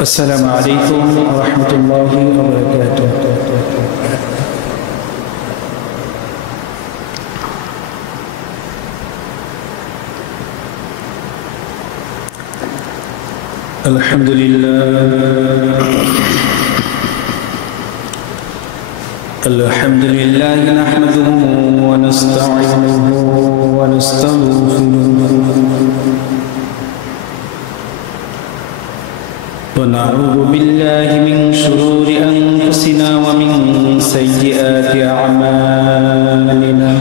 السلام عليكم ورحمة الله وبركاته. الحمد لله نحمده ونستعينه ونستغفره ونعوذ بالله من شرور أنفسنا ومن سيئات أعمالنا.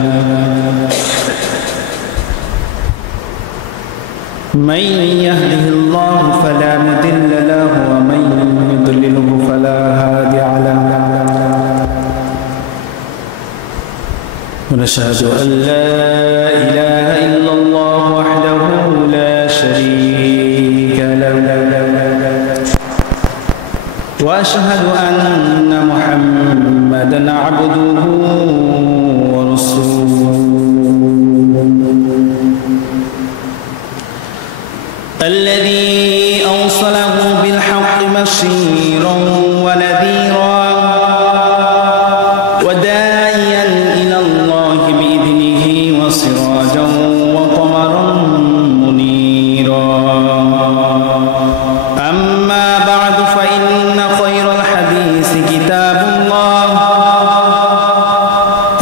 من يهده الله فلا مضل له ومن يضلله فلا هادي له. ونشهد أن لا إله إلا الله وحده لا شريك له وأشهد أن محمدا عبده ورسوله الذي أرسله بالحق بشيرا ونذيرا وداعيا إلى الله بإذنه وسراجا وقمرا منيرا. أما بعد فإن خير الحديث كتاب الله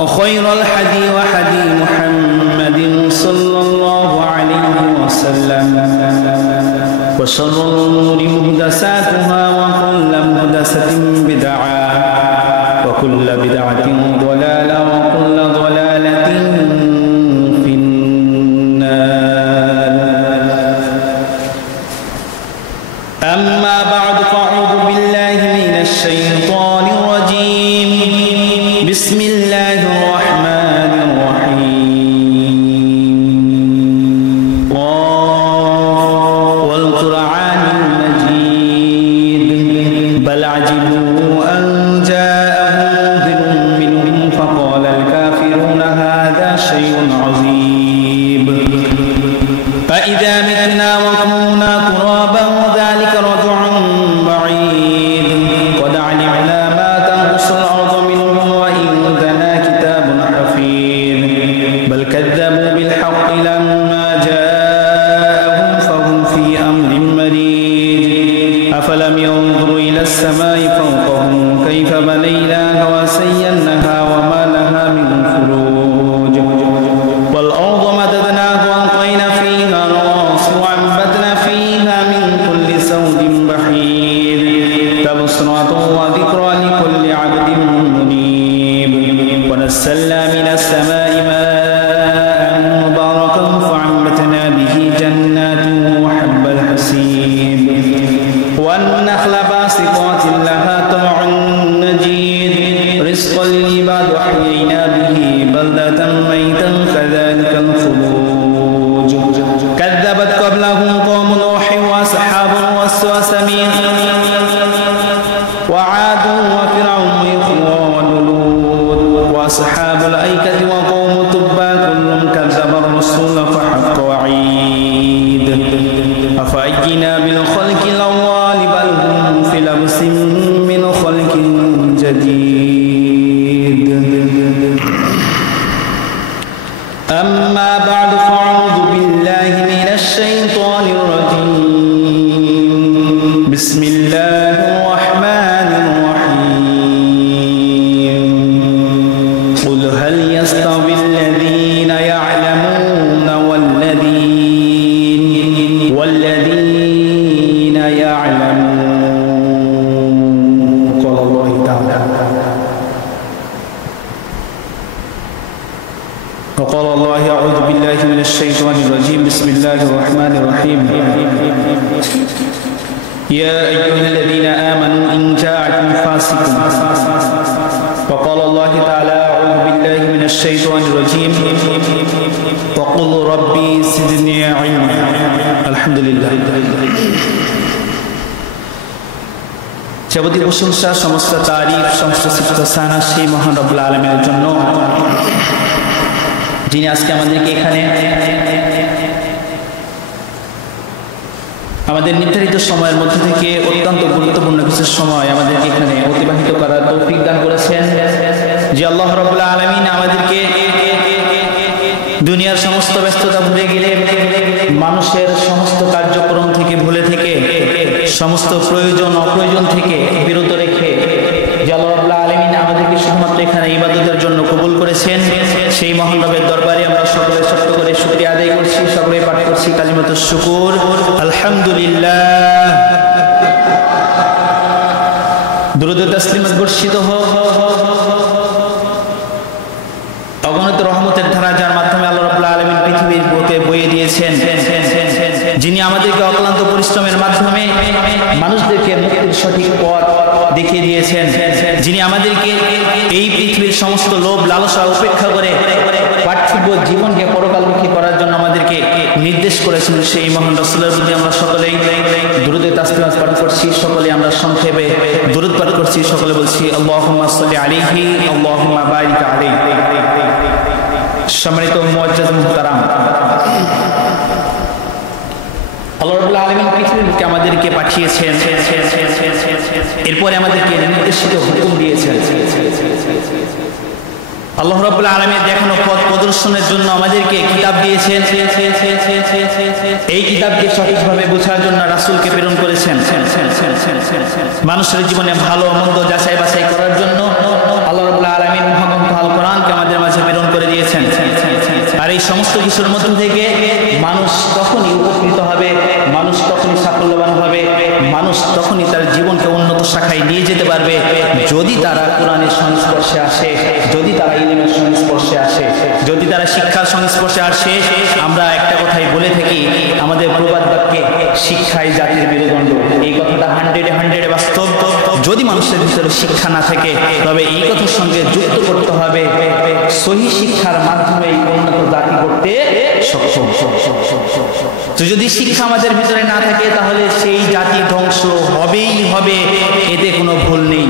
وخير الحدي وحدي محمد صلى الله عليه وسلم وشر الأمور محدثاتها وكل محدثة بدعة وكل بدعة ضلالة وكل ضلالة في النار. أما بعد فأعوذ بالله من الشيطان الرجيم. بسم الله الرحمن الرحيم. والقرآن المجيد بل عجبوا أن جاءهم منذر منهم فقال الكافرون هذا شيء عظيم. فإذا متنا وكنا ترابا ذلك رجع بعيد. قد علمنا ما تنقص الأرض منهم وعندنا كتاب حفيظ. بل كذبوا بالحق لما جاءهم فهم في أمر مريج. أفلم ينظروا إلى السماء فوقهم كيف بنيناها وزيناها وما لها من فروج. والأرض مددناها وألقينا فيها رواسي وأنبتنا فيها من كل زوج بحير. تبصرة وذكرى لكل عبد منيب. ونزلنا من السماء ماء مباركا فأنبتنا به جنات وحب الحصيد والنخل باسقات لها طلع نضيد رزقا للعباد وأحيينا به بلدة ميتا كذلك الخروج. كذبت قبلهم قوم نوح وأصحاب الرس وثمود وعاد وفرعون وإخوان لوط وأصحاب الأيكة وقوم تبع كل كذب الرسول فحق وعيد. أفأينا بالخلق الأول بل هم في لبس من خلق جديد. أما بعد فأعوذ بالله من الشيطان الرجيم. بسم الله الرحمن الرحيم. قل هل يستوي الذين يعلمون والذين يعلمون. قال الله تعالى. وقال الله أعوذ بالله من الشيطان الرجيم. بسم الله الرحمن الرحيم. يا أيها الذين آمنوا إن جاءكم فاسق. وقال الله تعالى أعوذ بالله من الشيطان الرجيم. وقل ربي زدني علما. الحمد لله. যাবতীয় প্রশংসা সমস্ত তারিফ সমস্ত সিফাত সেই মহান রব্বুল আলামিনের জন্য, যিনি আজকে আমাদেরকে এখানে আমাদের নির্ধারিত সময়ের মধ্যে থেকে অত্যন্ত গুরুত্বপূর্ণ কিছু সময় আমাদেরকে এখানে অতিবাহিত করার তৌফিক দান করেছেন। যে আল্লাহ রাব্বুল আলামিন আমাদেরকে দুনিয়ার সমস্ত ব্যস্ততা ভুলে গেলে, মানুষের সমস্ত কার্যক্রম থেকে ভুলে থেকে, সমস্ত প্রয়োজন অপ্রয়োজন থেকে বিরত রেখে যে আল্লাহ রাব্বুল আলামিন আমাদেরকে শুধুমাত্র এখানে ইবাদতের জন্য কবুল করেছেন, সেই মহান রবের দরবারে আমরা সকলে শক্ত করে শুকরিয়া আদায় করছি। সকলে পাঠ করছি কালিমাতুশ শুকুর, আলহামদুলিল্লাহ। দুরূদ ও তাসলিমাত বর্ষিত হোক অগণিত রহমতের ধারা, যার মাধ্যমে আল্লাহ রাব্বুল আলামিন পৃথিবীর বুকে বয়ে দিয়েছেন, যিনি আমাদেরকে অক্লান্ত পরিশ্রমের মাধ্যমে মানুষদেরকে মুক্তির সঠিক পথ দেখিয়ে দিয়েছেন, যিনি আমাদেরকে এই পৃথিবীর সমস্ত লোভ লালসা উপেক্ষা করে পার্থিব জীবনকে পরকালমুখী করার জন্য আমাদেরকে নির্দেশ করেছেন, সেই মহান রাসূলের প্রতি আমরা সকলেই দুরূদ ও তাসলিমাত পাঠ করছি। সকলে আমরা সংক্ষেপে দুরূদ পাঠ করছি। সকলে বলছি আল্লাহুম্মা সাল্লি আলাইহি আল্লাহুম্মা বারিক আলাইহি। সম্মানিত মুআজ্জাজ মুহতারাম, আল্লাহ রাব্বুল আলামিন পৃথিবীতে আমাদেরকে পাঠিয়েছেন, এরপরে আমাদেরকে নির্দেশিত হুকুম দিয়েছেন। আল্লাহ রাব্বুল আলামিন দেখানো পথ প্রদর্শনের জন্য আমাদেরকে কিতাব দিয়েছেন। এই কিতাবকে সঠিকভাবে বোঝার জন্য রাসূলকে প্রেরণ করেছেন। মানুষের জীবনে ভালো মন্দ যাচাই বাছাই করার জন্য আল্লাহ রাব্বুল আলামিন মহাগ্রন্থ আল কোরআনকে আমাদের মাঝে প্রেরণ করে দিয়েছেন। আর এই সমস্ত কিছুর মধ্য থেকে মানুষ তখনই উপকৃত হবে, মানুষ তখনই সাফল্যবান হবে, মানুষ তখনই তার জীবনকে উন্নত শাখায় নিয়ে যেতে পারবে যদি তারা কোরআনের সংস্পর্শে আসে, যদি তারা ইলমের সংস্পর্শে আসে, যদি তারা শিক্ষার সংস্পর্শে আসে। আমরা একটা কথাই বলে থাকি, আমাদের প্রবাদ বাক্যে শিক্ষাই জাতির মেরুদণ্ড। এই কথাটা 100 বাস্তব। যদি মানুষের ভিতরে শিক্ষা না থাকে, তবে এই কথার সঙ্গে যুক্ত করতে হবে সহি শিক্ষার মাধ্যমে উন্নত জাতি করতে সক্ষম। তো যদি শিক্ষা আমাদের ভিতরে না থাকে, তাহলে সেই জাতি ধ্বংস হবেই হবে, এতে কোনো ভুল নেই।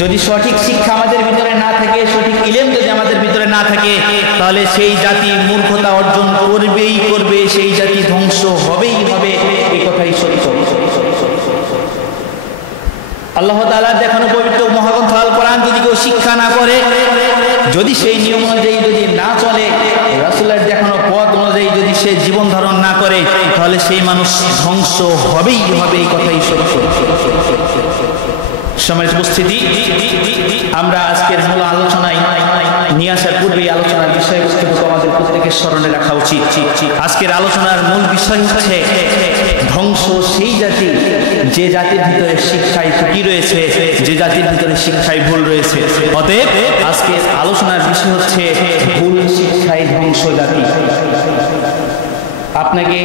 যদি সঠিক শিক্ষা আমাদের ভিতরে না থাকে, সঠিক ইলম যদি আমাদের ভিতরে না থাকে, তাহলে সেই জাতি মূর্খতা অর্জন করবেই করবে, সেই জাতি ধ্বংস হবেই হবে, এই কথাই সত্য। আল্লাহ তাআলার দেখানো পবিত্র মহাগ্রন্থ আল কোরআন যদি কেউ শিক্ষা না করে, যদি সেই নিয়ম অনুযায়ী যদি না চলে, রাসূলের দেখানো পথ অনুযায়ী যদি সে জীবন ধারণ না করে, তাহলে সেই মানুষ ধ্বংস হবেই হবে, এই কথাই সত্য। সম্মানিত উপস্থিতি, আমরা আজকের মূল আলোচনায় নিয়ে আসার পূর্বে আলোচনার বিষয়বস্তু আমাদের প্রত্যেকের স্মরণে রাখা উচিত। আজকের আলোচনার মূল বিষয় হচ্ছে ধ্বংস সেই জাতি যে জাতির ভিতরে শিক্ষায় ত্রুটি রয়েছে, যে জাতির ভিতরে শিক্ষায় ভুল রয়েছে। অতএব আজকের আলোচনার বিষয় হচ্ছে ভুল শিক্ষায় ধ্বংস জাতি। আপনাকে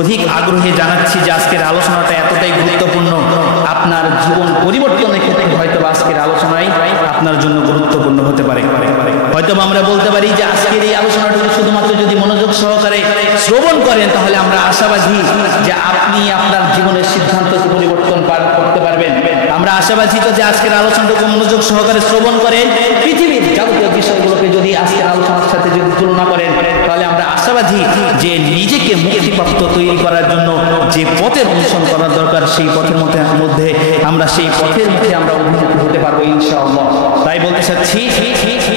অধিক আগ্রহে জানাচ্ছি যে আজকের আলোচনাটা এতটাই গুরুত্বপূর্ণ, আপনার জীবন পরিবর্তনের ক্ষেত্রে হয়তো আজকের আলোচনায় আপনার জন্য গুরুত্বপূর্ণ হতে পারে। হয়তো আমরা বলতে পারি যে আজকের এই আলোচনাটা শুধুমাত্র যদি মনোযোগ সহকারে শ্রবণ করেন, তাহলে আমরা আশাবাদী যে আপনি আপনার জীবনের সিদ্ধান্তকে পরিবর্তন করতে পারবেন। আমরা আশাবাদী যে আজকের আলোচনাটুকু মনোযোগ সহকারে শ্রবণ করেন, পৃথিবীর যাবতীয় বিষয়গুলোকে যদি আজকের আলোচনার সাথে যদি তুলনা করেন, তাহলে আমরা আশাবাদী যে নিজেকে মুক্তিপ্রাপ্ত তৈরি করার জন্য যে পথের অনুসরণ করার দরকার, সেই পথের মধ্যে আমরা সেই পথের মধ্যে আমরা অভিভূত হতে পারবো ইনশাআল্লাহ। তাই বলতে চাচ্ছি,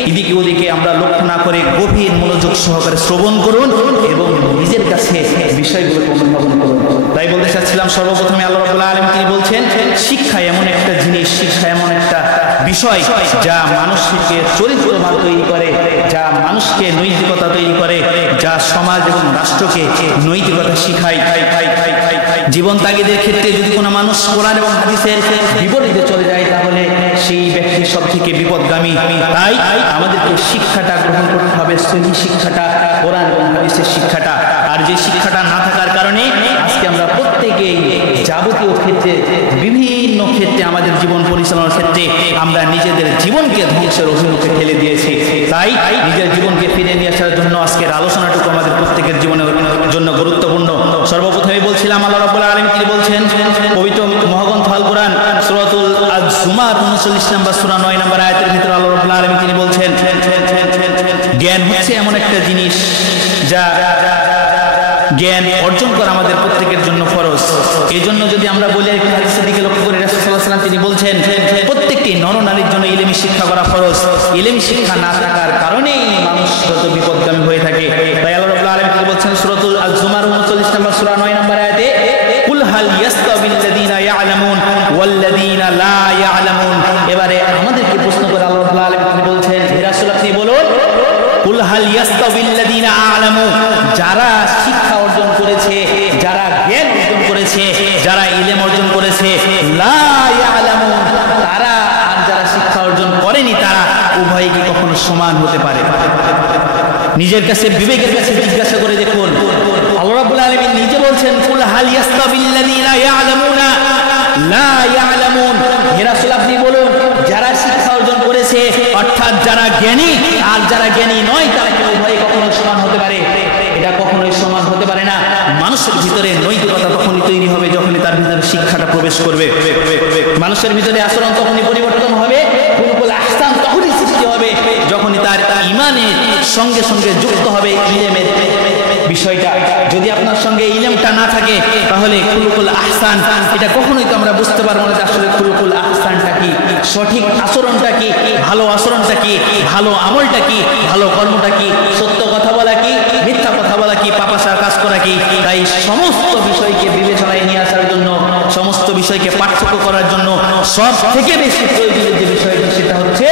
এদিকে ওদিকে আমরা লক্ষ্য না করে গভীর মনোযোগ সহকারে শ্রবণ করুন এবং নিজের কাছে বিষয়গুলোকে অনুধাবন করুন। তাই বলতে চাচ্ছিলাম, সর্বপ্রথমে আল্লাহ রাব্বুল আলামিন তিনি বলছেন, শিক্ষা এমন একটা জিনিস, শিক্ষা এমন একটা বিষয় যা মানুষকে চরিত্রবান তৈরি করে, যা মানুষকে নৈতিকতা তৈরি করে, যা সমাজ এবং রাষ্ট্রকে নৈতিকতা শিখায়। জীবন তাগিদের ক্ষেত্রে যদি কোনো মানুষ কোরআন এবং হাদিসের বিপরীতে চলে যায়, তাহলে সেই ব্যক্তি সব থেকে বিপদগামী। তাই আমাদেরকে শিক্ষাটা গ্রহণ করতে হবে, সহি শিক্ষাটা, কোরআন এবং হাদিসের শিক্ষাটা। আর যে শিক্ষাটা না থাকার কারণে আজকে আমরা প্রত্যেকেই যাবতীয় ক্ষেত্রে, বিভিন্ন ক্ষেত্রে আমাদের জীবন পরিচালনার ক্ষেত্রে আমরা নিজেদের জীবনকে ধ্বংসের অভিমুখে ঠেলে দিয়েছি। তাই নিজের জীবনকে ফিরে নিয়ে আসার জন্য আজকের আলোচনাটুকু আমাদের প্রত্যেকের জীবনের জন্য গুরুত্বপূর্ণ। সর্বপ্রথমে বলছিলাম, আল্লাহ রাব্বুল আলামিন তিনি বলছেন পবিত্র মহাগ্রন্থ আল কোরআন সূরাতুল আজ-জুমার 39 নম্বর সূরা 9 নম্বর আয়াতের ভিতরে আল্লাহ রাব্বুল আলামিন তিনি বলছেন, জ্ঞান হচ্ছে এমন একটা জিনিস যা আমাদের প্রত্যেকের জন্য ফরজ। এই জন্য যদি আমরা বলি একটি হাদিসের দিকে লক্ষ্য করে রাসূল সাল্লাল্লাহু আলাইহি ওয়াসাল্লাম তিনি বলছেন প্রত্যেকটি নরনারীর জন্য ইলমি শিক্ষা করা ফরজ। ইলমি শিক্ষা না থাকার কারণেই মানুষ যত বিপদগামী হয়ে থাকে। তাই আল্লাহ রাব্বুল আলামিন তিনি বলছেন সূরাতুল আজ-জুমার 39 নম্বর সূরা 9 নম্বর আয়াতে কুল হাল ইয়াস্তাবিল্লাযীনা ইয়ালামুন ওয়াল্লাযীনা লা ইয়ালামুন। এবারে আমাদেরকে প্রশ্ন করে আল্লাহ রাব্বুল আলামিন তিনি বলছেন হে রাসূল আপনি বলুন কুল হাল ইয়াস্তাবিল্লাযীনা আ'লামু, যারা শিক্ষা অর্জন করেছে, যারা জ্ঞান অর্জন করেছে, যারা ইলম অর্জন করেছে, লা ইয়ালামুন, তারা আর যারা শিক্ষা অর্জন করেনি তারা উভয়ই কি কখনো সমান হতে পারে? নিজের কাছে বিবেকের কাছে জিজ্ঞাসা করে দেখুন। আল্লাহ রাব্বুল আলামিন নিজে বলছেন কুল হাল ইয়াস্তাবিল্লাযীনা ইয়ালামুনা লা ইয়ালামুন, হে রাসূল আপনি বলুন যারা শিক্ষা অর্জন করেছে অর্থাৎ যারা জ্ঞানী আর যারা জ্ঞানী নয় তারা কি উভয়ে কখনো সমান হতে পারে? এটা কখনোই সমান হতে পারে না। মানুষের ভিতরে নৈতিকতা তখনই তৈরি হবে যখনই তার ভিতরে শিক্ষাটা প্রবেশ করবে। মানুষের ভিতরে আচরণ তখনই পরিবর্তন হবে, খুলুকুল আহসান তখনই সৃষ্টি হবে যখনই তার ঈমানের সঙ্গে সঙ্গে যুক্ত হবে ইলমের বিষয়টা। যদি আপনার সঙ্গে ইলমটা না থাকে তাহলে খুলুকুল আহসান এটা কখনোই তো আমরা বুঝতে পারবো না যে আসলে খুলুকুল আহসানটা কি, সঠিক আচরণটা কি, ভালো আচরণটা কি, ভালো আমলটা কি, ভালো কর্মটা কি, সত্য কথা বলা কি, মিথ্যা কথা বলা কি, পাপাচার কাজ করা কি। তাই সমস্ত বিষয়কে বিবেচনায় নিয়ে আসার জন্য, সমস্ত বিষয়কে পার্থক্য করার জন্য সব থেকে বেশি প্রয়োজনীয় যে বিষয়টা সেটা হচ্ছে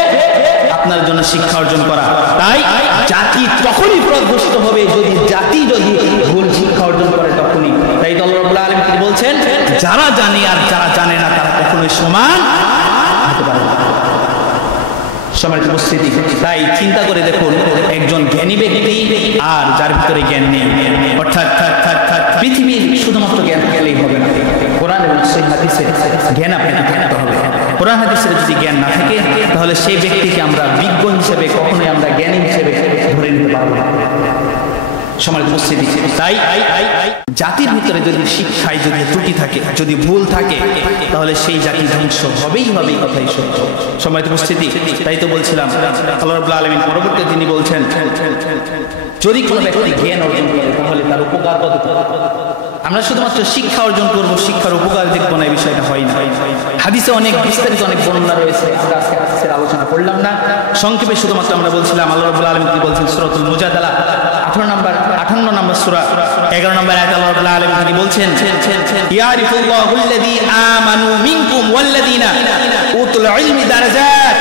আপনার জন্য শিক্ষা অর্জন করা। তাই জাতি তখনই পথভ্রষ্ট হবে যদি ভুল শিক্ষা অর্জন করে তখনই। তাই আল্লাহ রাব্বুল আলামিন তিনি বলছেন যারা জানে আর যারা জানে না তারা কখনোই সমান হতে পারে না। সম্মানিত উপস্থিতি, তাই চিন্তা করে দেখুন একজন জ্ঞানী ব্যক্তি আর যার ভিতরে জ্ঞান নেই, অর্থাৎ পৃথিবীর শুধুমাত্র জ্ঞান পেলেই হবে না, কোরআন এবং সহিহ হাদিসের জ্ঞান আপনাকে থাকতে হবে। কোরআন হাদিসের যদি জ্ঞান না থাকে তাহলে সেই ব্যক্তিকে আমরা বিজ্ঞ হিসেবে কখনোই আমরা জ্ঞানী হিসেবে ধরে নিতে পারবো না। সম্মানিত উপস্থিতি, তাই জাতির ভিতরে যদি শিক্ষায় যদি ত্রুটি থাকে, যদি ভুল থাকে তাহলে সেই জাতি ধ্বংস হবেই হবে, কথাই সত্য। সম্মানিত উপস্থিতি, তাই তো বলছিলাম আল্লাহ রাব্বুল আলামিন পরবর্তীতে তিনি বলছেন যদি কোনো ব্যক্তি জ্ঞান অর্জন করে তাহলে তার উপকার কত। আমরা শুধুমাত্র শিক্ষা অর্জন করব, শিক্ষার উপকার দেখবো না, এই বিষয়টা হয় না। হাদিসে অনেক বিস্তারিত অনেক বর্ণনা রয়েছে, আমরা আজকে হাদিসের আলোচনা করলাম না, সংক্ষেপে শুধুমাত্র আমরা বলছিলাম আল্লাহ রাব্বুল আলামিন তিনি বলছেন সূরাতুল মুজাদালা 58 নম্বর সূরা 11 নম্বর আয়াতে আল্লাহ রাব্বুল আলামিন তিনি বলছেন ইয়ারিফুল্লাহুল্লাযী আমানু মিনকুম ওয়াল্লাযীনা উতুল ইলমি দারাজাত।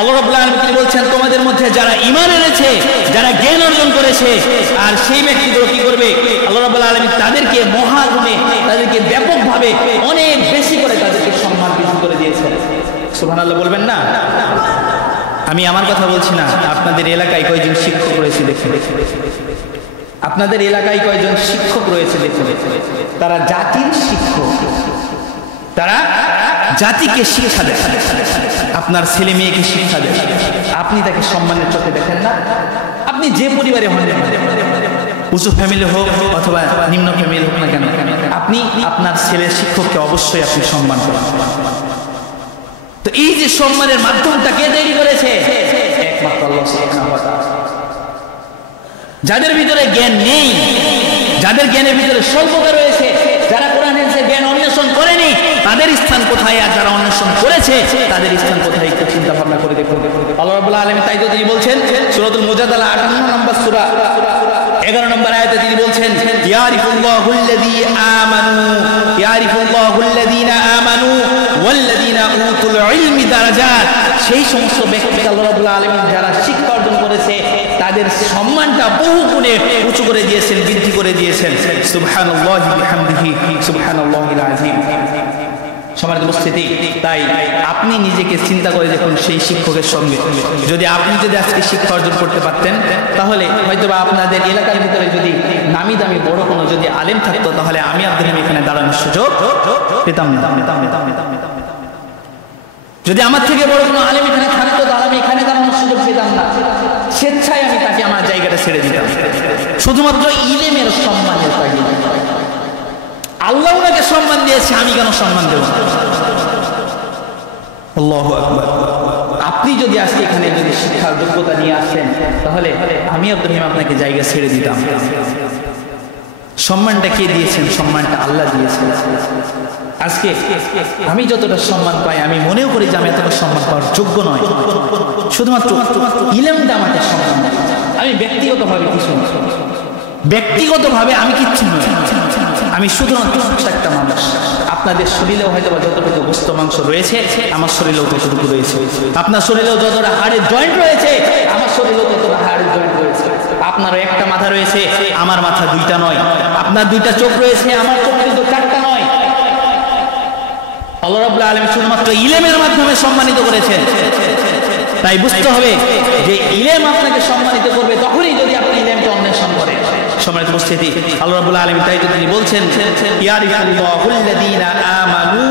আল্লাহ রাব্বুল আলামিন তিনি বলছেন তোমাদের মধ্যে যারা ঈমান এনেছে, যারা জ্ঞান অর্জন করেছে, আর সেই ব্যক্তিগুলো কি করবে? আল্লাহ রাব্বুল আলামিন তাদেরকে মহাগুণে, তাদেরকে ব্যাপকভাবে অনেক বেশি করে তাদেরকে সম্মান বৃদ্ধি করে দিয়েছেন। সুবহানাল্লাহ বলবেন না? আমি আমার কথা বলছি না, আপনাদের এলাকায় কয়জন শিক্ষক রয়েছে দেখুন, আপনাদের এলাকায় কয়জন শিক্ষক রয়েছে দেখুন, তারা জাতির শিক্ষক, তারা জাতিকে শিক্ষা দেয়, আপনার ছেলে মেয়েকে শিক্ষা দেয়। আপনি তাকে সম্মানের চোখে দেখেন না? আপনি যে পরিবারে হন, উঁচু ফ্যামিলি হোক অথবা নিম্ন ফ্যামিলি হোক না কেন, আপনি আপনার ছেলের শিক্ষককে অবশ্যই আপনি সম্মান করেন। তো এই যে সম্মানের মাধ্যমটা কে তৈরি করেছে? একমাত্র আল্লাহ সুবহানাহু ওয়া তাআলা। যাদের ভিতরে জ্ঞান নেই, যাদের জ্ঞানের ভিতরে স্বল্পতা রয়েছে, যারা কোরআন হাদিসের জ্ঞান অন্বেষণ করেনি তাদের স্থান কোথায়, আর যারা অন্বেষণ করেছে তাদের স্থান কোথায় একটু চিন্তা ভাবনা করে দেখুন। আল্লাহ রাব্বুল আলামিন তাই তো তিনি বলছেন সূরাতুল মুজাদালা 58 নম্বর সূরা 11 নম্বর আয়াতে তিনি বলছেন ইয়ারিফুল্লাহুল্লাযী আমানু ইয়ারিফুল্লাহুল্লাযীনা আমানু ওয়াল্লাযীনা উতুল ইলমি দারাজাত। সেই সমস্ত ব্যক্তি আল্লাহ রাব্বুল আলামিন যারা শিক্ষা অর্জন করেছে তাদের সম্মানটা বহু গুণে উঁচু করে দিয়েছেন, বৃদ্ধি করে দিয়েছেন। সুবহানাল্লাহি বিহামদিহি সুবহানাল্লাহিল আযীম। সম্মানিত উপস্থিতি, তাই আপনি নিজেকে চিন্তা করে দেখুন সেই শিক্ষকের সঙ্গে যদি আপনি আজকে শিক্ষা অর্জন করতে পারতেন তাহলে হয়তোবা আপনাদের এলাকার ভিতরে যদি নামি দামি বড় কোনো যদি আলেম থাকতো তাহলে আমি আপনাদের এখানে দাঁড়ানোর সুযোগ পেতাম না। যদি আমার থেকে বড় কোনো আলেম এখানে থাকতো তাহলে আমি এখানে দাঁড়ানোর সুযোগ পেতাম না। স্বেচ্ছায় আমি তাকে আমার জায়গাটা ছেড়ে দিতাম, শুধুমাত্র ইলমের সম্মানের তাগিদে। আল্লাহ ওনাকে সম্মান দিয়েছে, আমি কেন সম্মান দেব? আল্লাহু আকবার। আপনি যদি আজকে এখানে যদি শিক্ষার যোগ্যতা নিয়ে আসেন তাহলে আমি আপনাকে জায়গা ছেড়ে দিতাম। সম্মানটা কে দিয়েছেন? সম্মানটা আল্লাহ দিয়েছেন। আজকে আমি যতটা সম্মান পাই, আমি মনেও করি যে আমি এতটা সম্মান পাওয়ার যোগ্য নয়। শুধুমাত্র ইলমটা আমাকে সম্মান দেয়। আমি ব্যক্তিগতভাবে কিছু নয়, ব্যক্তিগতভাবে আমি কিচ্ছু নই। আমি শুধুমাত্র একটা মানুষ। আপনাদের শরীরেও হয়তো বা যতটুকু গোস্ত মাংস রয়েছে, আমার শরীরেও ততটুকু রয়েছে। আপনার শরীরেও যতটা হাড়ের জয়েন্ট রয়েছে, আমার শরীরেও ততটা হাড়ের জয়েন্ট রয়েছে। আপনারও একটা মাথা রয়েছে, আমার মাথা দুইটা নয়। আপনার দুইটা চোখ রয়েছে, আমার চোখ কিন্তু চারটা নয়। আল্লাহ রাব্বুল আলামিন শুধুমাত্র ইলমের মাধ্যমে সম্মানিত করেছেন। তাই বুঝতে হবে যে ইলম আপনাকে সম্মানিত করবে তখনই যদি আপনি ইলমকে অন্বেষণ করেন। সম্মানিত উপস্থিতি, আল্লাহ রাব্বুল আলামিন তাই তো তিনি বলছেন, ইয়ারিফুল্লাহুল্লাযীনা আমানু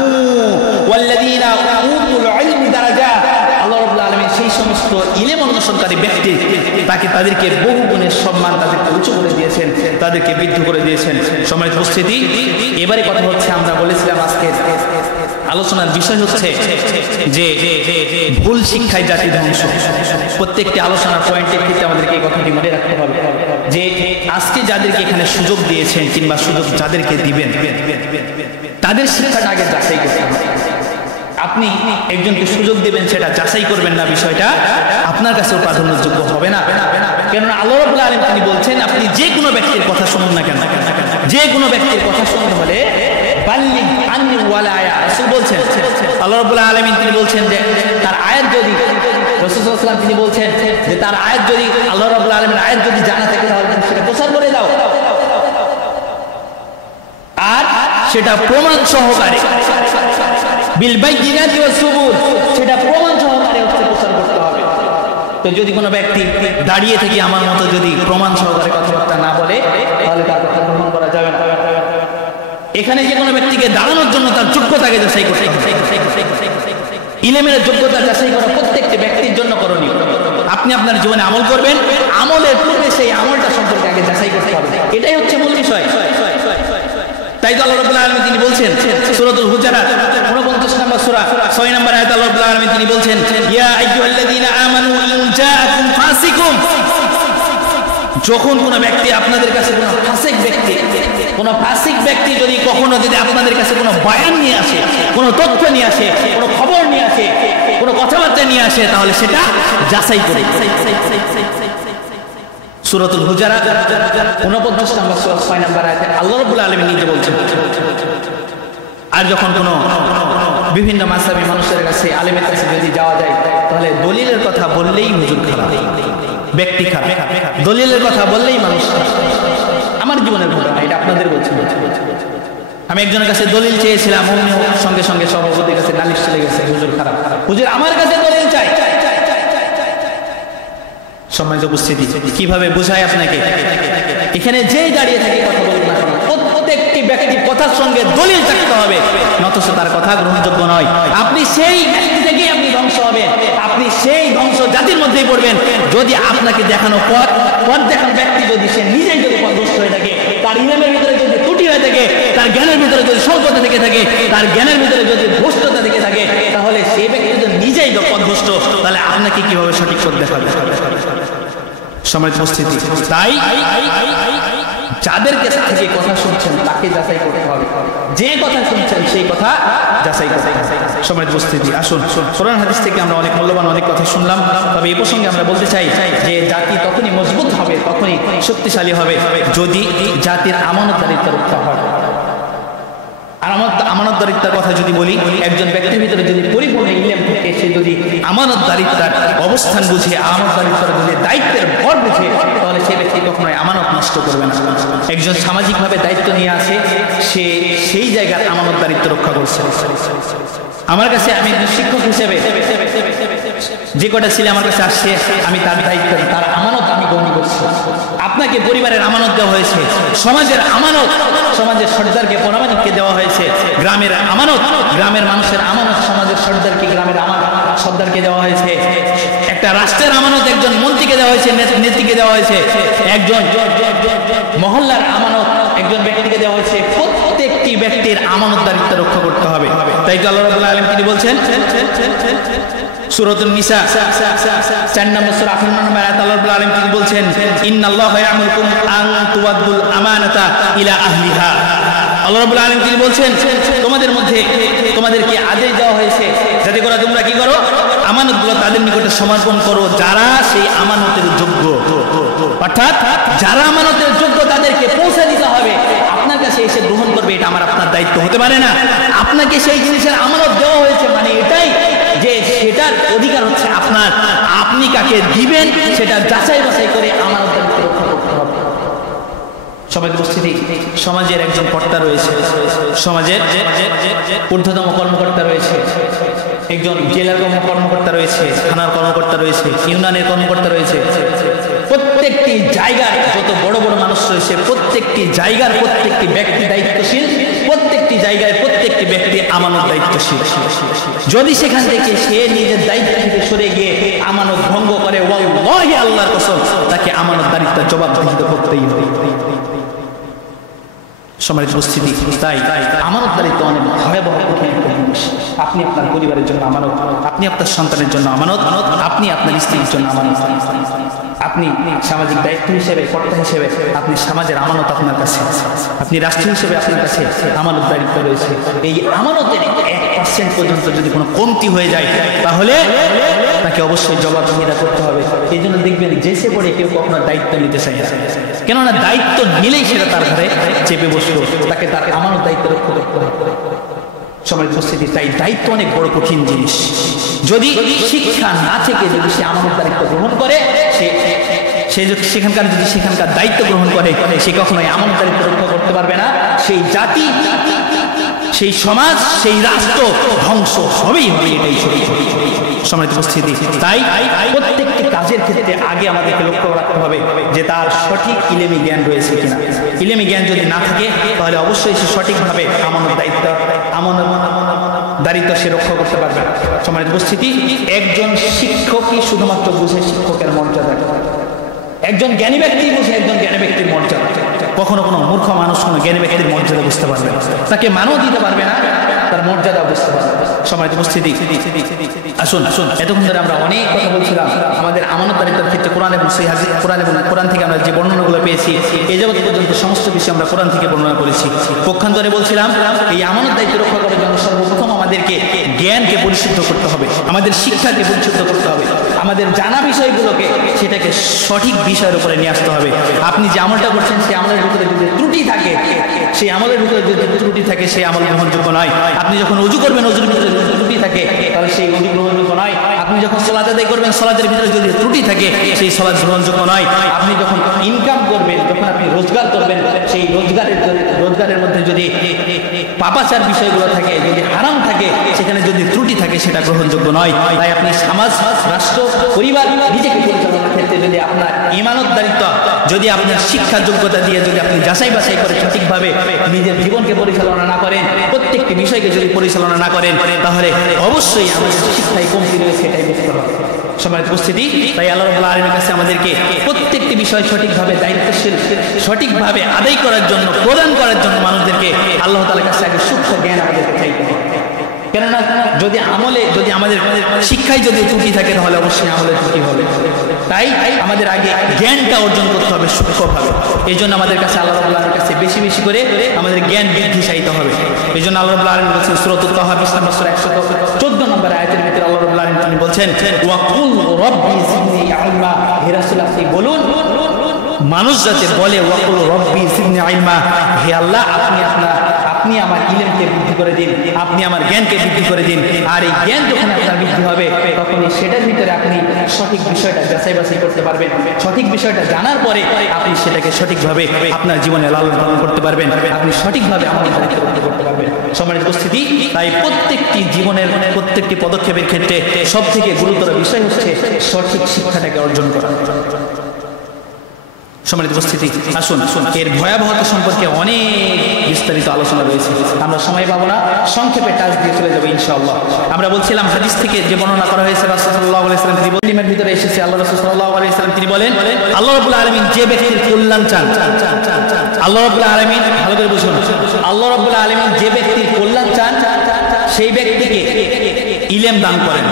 ওয়াল্লাযীনা উতুল ইলমি দারাজাত। আল্লাহ রাব্বুল আলামিন সেই সমস্ত ইলম অন্বেষণকারী ব্যক্তি, তাদেরকে বহু গুণের সম্মান, তাদেরকে উঁচু করে দিয়েছেন, তাদেরকে বৃদ্ধি করে দিয়েছেন। সম্মানিত উপস্থিতি, এবারে কথা হচ্ছে, আমরা বলেছিলাম আজকে আলোচনার বিষয় হচ্ছে যে ভুল শিক্ষায় জাতি ধ্বংস। প্রত্যেকটি আলোচনার পয়েন্টের ক্ষেত্রে আমাদেরকে এই কথাটি মনে রাখতে হবে যে আজকে যাদেরকে এখানে সুযোগ দিয়েছেন কিংবা সুযোগ যাদেরকে দিবেন, তাদের শিক্ষাটা আগে যাচাই করতে হবে। আপনি একজনকে সুযোগ দেবেন, সেটা যাচাই করবেন না, বিষয়টা আপনার কাছেও প্রাধান্যযোগ্য হবে না। কেননা আল্লাহ রাব্বুল আলামিন তিনি বলছেন, আপনি যে কোনো ব্যক্তির কথা শুনুন না কেন, যে কোনো ব্যক্তির কথা শুনতে হলে বাল্লিগ আন্নি ওয়ালায়া। রাসূল বলছেন, আল্লাহ রাব্বুল আলামিন তিনি বলছেন যে তার আয়াত যদি, রাসূল সাল্লাল্লাহু আলাইহি ওয়াসাল্লাম তিনি বলছেন যে তার আয়াত যদি, আল্লাহ রাব্বুল আলামিনের আয়াত যদি জানা থাকে তাহলে সেটা প্রচার করে দাও, আর সেটা প্রমাণ সহকারে বিল বাইয়িনাতি ওয়াস সুবুত, সেটা প্রমাণ সহকারে প্রচার করতে হবে। তো যদি কোনো ব্যক্তি দাঁড়িয়ে থেকে আমার মতো যদি প্রমাণ সহকারে কথাবার্তা না বলে, তাহলে তার কথা গ্রহণ করা যাবে না। এখানে যে কোনো ব্যক্তিকে দাঁড়ানোর জন্য তার যোগ্যতাকে যাচাই করতে হবে। ইলমের যোগ্যতা যাচাই করা প্রত্যেকটি ব্যক্তির জন্য করণীয়। আপনি আপনার জীবনে আমল করবেন, আমলের পূর্বে সেই আমলটা সম্পর্কে আগে যাচাই করতে হবে। এটাই হচ্ছে মূল বিষয়। তাই তো আল্লাহ রাব্বুল আলামিন তিনি বলছেন সূরাতুল হুজুরাত 49 নম্বর সূরা 6 নম্বর আয়াতে আল্লাহ রাব্বুল আলামিন তিনি বলছেন, ইয়া আইয়ুহাল্লাযীনা আমানু ইন জাআকুম ফাসিকুম। যখন কোনো ব্যক্তি আপনাদের কাছে, কোনো ফাসিক ব্যক্তি যদি কখনো যদি আপনাদের কাছে কোনো বয়ান নিয়ে আসে, কোনো তথ্য নিয়ে আসে, কোনো খবর নিয়ে আসে, কোনো কথাবার্তা নিয়ে আসে, তাহলে সেটা যাচাই করে। সূরাতুল হুজুরাত 49 নম্বর সূরা 6 নম্বর আয়াতে আল্লাহ রাব্বুল আলামিন নিজে বলছেন। আর যখন কোনো বিভিন্ন মাযহাবী মানুষের কাছে, আলেমের কাছে যদি যাওয়া যায়, তাহলে দলিলের কথা বললেই হুজুর খারাপ, ব্যক্তি খারাপ, দলিলের কথা বললেই মানুষ খারাপ। আমার জীবনের ঘটনা, এটা আপনাদের বলছি। আমি একজনের কাছে দলিল চেয়েছিলাম, সঙ্গে সঙ্গে সভাপতির কাছে নালিশ চলে গেছে, হুজুর খারাপ, হুজুর আমার কাছে দলিল চাই। সম্মানিত উপস্থিতি, কিভাবে বোঝায় আপনাকে? এখানে যেই দাঁড়িয়ে থাকে কথা বলুন না, প্রত্যেকটি ব্যক্তির কথার সঙ্গে দলিল থাকতে হবে, নতস তার কথা গ্রহণযোগ্য নয়। আপনি সেই ব্যক্তি থেকেই আপনি ধ্বংস হবেন, আপনি সেই ধ্বংস জাতির মধ্যেই পড়বেন যদি আপনাকে দেখানো পথ দেখানো ব্যক্তি যদি সে নিজেই যদি পথভ্রষ্ট হয়ে থাকে, তার ইলমের ভিতরে যদি ত্রুটি হয়ে থাকে, তার জ্ঞানের ভিতরে যদি স্বল্পতা থেকে থাকে, তার জ্ঞানের ভিতরে যদি ভ্রষ্টতা থেকে থাকে, তাহলে সেই ব্যক্তি যদি নিজেই পথভ্রষ্ট, তাহলে আপনাকে কিভাবে সঠিক পথ দেখাবে? সম্মানিত উপস্থিতি, তাই যাদের কাছ থেকে কথা শুনছেন তাকে যাচাই করতে হবে, যে কথা শুনছেন সেই কথা যাচাই করতে হবে। সম্মানিত উপস্থিতি, আসুন কোরআন হাদিস থেকে আমরা অনেক মূল্যবান অনেক কথা শুনলাম। তবে এই প্রসঙ্গে আমরা বলতে চাই যে জাতি তখনই মজবুত হবে, তখনই শক্তিশালী হবে যদি জাতির আমানতদারিত্ব রক্ষা হয়। আর আমানতদারিত্বের কথা যদি বলি, একজন ব্যক্তির ভিতরে যদি পরিপূর্ণ ইলম থাকে, সে যদি আমানতদারিত্বের অবস্থান বুঝে, আমানতদারিত্বের যদি দায়িত্বের ভর বুঝে, তাহলে সে ব্যক্তি কখনোই আমানত নষ্ট করবে না। একজন সামাজিকভাবে দায়িত্ব নিয়ে আসে, সে সেই জায়গার আমানতদারিত্ব রক্ষা করছে। আমার কাছে, আমি শিক্ষক হিসেবে যে কটা ছেলে আমার কাছে আসছে, আমি তার দায়িত্ব, তার আমানত আমি গ্রহণ করছি। আপনাকে পরিবারের আমানত দেওয়া হয়েছে, সমাজের আমানত, সমাজের সর্দারকে পরামানিককে দেওয়া হয়েছে, গ্রামের আমানত, গ্রামের মানুষের আমানত, সমাজের সর্দারকে, গ্রামের আমানত সর্দারকে দেওয়া হয়েছে। একটা রাষ্ট্রের আমানত একজন মন্ত্রীকে দেওয়া হয়েছে, নেত্রীকে দেওয়া হয়েছে। একজন মহল্লার আমানত একজন ব্যক্তিকে দেওয়া হয়েছে। প্রত্যেকটি ব্যক্তির আমানতদারিত্ব রক্ষা করতে হবে। তাই তো আল্লাহ রাব্বুল আলামিন তিনি বলছেন সূরাতুন নিসা 4 নম্বর সূরা 58 নম্বর আয়াত আল্লাহ রাব্বুল আলামিন তিনি বলছেন ইন্নাল্লাহা ইয়া'মুরুকুম আন তুওয়াদ্দুল আমানাতা ইলা আহলিহা। আল্লাহ রাব্বুল আলামিন তিনি বলছেন তোমাদের মধ্যে তোমাদেরকে আদেশ দেওয়া হয়েছে যাতে করে তোমরা কি করো, আমানতগুলো তাদের নিকটে সমর্পণ করো যারা সেই আমানতের যোগ্য। অর্থাৎ যারা আমানতের যোগ্য তাদেরকে পৌঁছে দিতে হবে। আপনার কাছে এসে গ্রহণ করবে এটা আমার আপনার দায়িত্ব হতে পারে না। আপনাকে সেই জিনিসের আমানত দেওয়া হয়েছে মানে এটাই যে সেটার অধিকার হচ্ছে আপনার। আপনি কাকে দিবেন সেটা যাচাই বাছাই করে আমানতকে রক্ষা করতে হবে। সমাজের উপস্থিতি, সমাজের একজন কর্তা রয়েছে, সমাজের ঊর্ধ্বতম কর্মকর্তা রয়েছে, একজন জেলার কর্মকর্তা রয়েছে, থানার কর্মকর্তা রয়েছে, ইউনিয়নের কর্মকর্তা রয়েছে। প্রত্যেকটি জায়গায় যত বড় বড় মানুষ রয়েছে প্রত্যেকটি জায়গার প্রত্যেকটি ব্যক্তি দায়িত্বশীল, প্রত্যেকটি জায়গায় প্রত্যেকটি ব্যক্তি আমানত দায়িত্বশীল। যদি সেখান থেকে সে নিজের দায়িত্ব থেকে সরে গিয়ে আমানত ভঙ্গ করে ওয়াল্লাহি আল্লাহর কসম তাকে আমানতদারিত্বের জবাবদিহি করতেই হবে। সমাজের উপস্থিতি, তাই আমানতদারিত্ব অনেক ভয়াবহ কঠিন একটা জিনিস। আপনি আপনার পরিবারের জন্য আমানত, আপনি আপনার সন্তানের জন্য আমানত, আপনি আপনার স্ত্রীর জন্য আমানত, আপনি সামাজিক দায়িত্ব হিসেবে কর্তা হিসেবে আপনি সমাজের আমানত আপনার কাছে, আপনি রাষ্ট্র হিসেবে আপনার কাছে আমানত দায়িত্ব রয়েছে। এই আমানতের 1% পর্যন্ত যদি কোনো কমতি হয়ে যায় তাহলে তাকে অবশ্যই জবাবদিহিতা করতে হবে। এই জন্য দেখবেন যেসে পড়ে কেউ কখনো দায়িত্ব নিতে চায় না, কেননা দায়িত্ব নিলেই সেটা তার ঘরে চেপে বসলো, তাকে তার আমানত দায়িত্ব রক্ষা করতে হবে। সমাজের উপস্থিতি, তাই দায়িত্ব অনেক বড় কঠিন জিনিস। যদি শিক্ষা না থেকে যদি সে আমানত দায়িত্ব গ্রহণ করে, সে সেখানকার দায়িত্ব গ্রহণ করে, সে কখনোই আমানত দায়িত্ব রক্ষা করতে পারবে না। সেই জাতি, সেই সমাজ, সেই রাষ্ট্র ধ্বংস হবেই হবে, এটাই সমাজের উপস্থিতি। তাই প্রত্যেকটি কাজের ক্ষেত্রে আগে আমাদেরকে লক্ষ্য রাখতে হবে যে তার সঠিক ইলমি জ্ঞান রয়েছে কিনা। ইলমি জ্ঞান যদি না থাকে তাহলে অবশ্যই সে সঠিকভাবে আমানত দায়িত্ব সে রক্ষা করতে পারবে। সমাজের উপস্থিতি, একজন শিক্ষকই শুধুমাত্র বুঝে শিক্ষকের মর্যাদা, একজন জ্ঞানী ব্যক্তি বুঝে একজন জ্ঞানী ব্যক্তির মর্যাদা। কখনো কোনো মূর্খ মানুষ কোনো জ্ঞানী ব্যক্তির মর্যাদা বুঝতে পারবে না, তাকে মানও দিতে পারবে না, তার মর্যাদা বুঝতে পারবে। সমাজের উপস্থিতি, আসুন এতক্ষণ ধরে আমরা অনেক কথা বলছিলাম আমাদের আমানত দায়িত্বের ক্ষেত্রে কোরআন এবং সেই হাদিস, কোরআন থেকে আমরা যে বর্ণনাগুলো পেয়েছি এই জগৎ পর্যন্ত সমস্ত বিষয় আমরা কোরআন থেকে বর্ণনা করেছি। পক্ষান্তরে বলছিলাম এই আমানত দায়িত্ব রক্ষা করার জন্য সর্বপ্রথম আমাদেরকে জ্ঞানকে পরিশুদ্ধ করতে হবে, আমাদের শিক্ষাকে পরিশুদ্ধ করতে হবে, আমাদের জানা বিষয়গুলোকে সেটাকে সঠিক বিষয়ের উপরে নিয়ে আসতে হবে। আপনি যে আমলটা করছেন সেই আমলের ভিতরে যদি ত্রুটি থাকে, সেই আমলের ভিতরে যদি ত্রুটি থাকে সেই আমল গ্রহণযোগ্য নয়। আপনি যখন ওযু করবেন ওযুর ভিতরে যদি ত্রুটি থাকে তাহলে সেই ওযু গ্রহণযোগ্য নয়। আপনি যখন সালাত আদায় করবেন সালাতের ভিতরে যদি ত্রুটি থাকে সেই সালাত গ্রহণযোগ্য নয়। আপনি যখন ইনকাম করবেন, যখন আপনি রোজগার করবেন সেই রোজগারের মধ্যে যদি পাপাচার বিষয়গুলো থাকে, যদি হারাম থাকে, সেখানে যদি ত্রুটি থাকে সেটা গ্রহণযোগ্য নয়। তাই আপনি সমাজ, রাষ্ট্র, পরিবার, নিজেকে পরিচালনার ক্ষেত্রে যদি আপনার ইমানতদারিত্ব, যদি আপনার শিক্ষা যোগ্যতা দিয়ে যদি আপনি যাচাই বাছাই করে সঠিকভাবে নিজের জীবনকে পরিচালনা না করেন, প্রত্যেকটি বিষয়কে যদি পরিচালনা না করেন তাহলে অবশ্যই আমাদের শিক্ষায় কমতি রয়েছে, এটাই বুঝতে হবে। সমাজের উপস্থিতি, তাই আল্লাহ রাব্বুল আলামিনের কাছে আমাদেরকে প্রত্যেকটি বিষয় সঠিকভাবে দায়িত্বশীল, সঠিকভাবে আদায় করার জন্য, প্রদান করার জন্য মানুষদেরকে আল্লাহ তাআলার কাছে আগে সূক্ষ্ম জ্ঞান আমাদেরকে চাইতে হবে। কেননা যদি আমাদের শিক্ষায় যদি ত্রুটি থাকে তাহলে অবশ্যই আমলের ত্রুটি হবে। তাই আমাদের আগে জ্ঞানটা অর্জন করতে হবে সূক্ষ্মভাবে। এই জন্য আমাদের কাছে আল্লাহ রাব্বুল আলামিনের কাছে বেশি বেশি করে আমাদের জ্ঞান বৃদ্ধি চাইতে হবে। এই জন্য আল্লাহ রাব্বুল আলামিন বলছেন সূরাতুত তাহা 114 নম্বর আয়াতের ভিতরে আল্লাহ রাব্বুল আলামিন তিনি বলছেন ওয়াকুল রব্বি জিদনি ইলমা। হে রাসূল আপনি বলুন, মানুষ যাতে বলে ওয়াকুল রব্বি জিদনি ইলমা, হে আল্লাহ আপনি আমার ইলমকে বৃদ্ধি করে দিন, আপনি আমার জ্ঞানকে বৃদ্ধি করে দিন। আর এই জ্ঞান যখন আপনার বৃদ্ধি হবে তখনই সেটার ভিতরে আপনি সঠিক বিষয়টা যাচাই বাছাই করতে পারবেন। সঠিক বিষয়টা জানার পরে আপনি সেটাকে সঠিকভাবে আপনার জীবনে লালন পালন করতে পারবেন, আপনি সঠিকভাবে আমল করতে পারবেন। সমাজের উপস্থিতি, তাই প্রত্যেকটি জীবনের প্রত্যেকটি পদক্ষেপের ক্ষেত্রে সব থেকে গুরুতর বিষয় হচ্ছে সঠিক শিক্ষাটাকে অর্জন করা। সমাজের উপস্থিতি, আসুন এর ভয়াবহতা সম্পর্কে অনেক বিস্তারিত আলোচনা রয়েছে, আমরা সময় পাবো না, সংক্ষেপে টাচ দিয়ে চলে যাবো ইনশাআল্লাহ। আমরা বলছিলাম হাদিস থেকে যে বর্ণনা করা হয়েছে রাসূল সাল্লাল্লাহু আলাইহি ওয়াসাল্লাম মুসলিমের ভিতরে এসেছে, আল্লাহ রাসূল সাল্লাল্লাহু আলাইহি ওয়াসাল্লাম তিনি বলেন আল্লাহ রাব্বুল আলামিন যে ব্যক্তির কল্যাণ চান, আল্লাহ রাব্বুল আলামিন, ভালো করে বুঝুন, আল্লাহ রাব্বুল আলামিন যে ব্যক্তির কল্যাণ চান সেই ব্যক্তিকে ইলম দান করেন।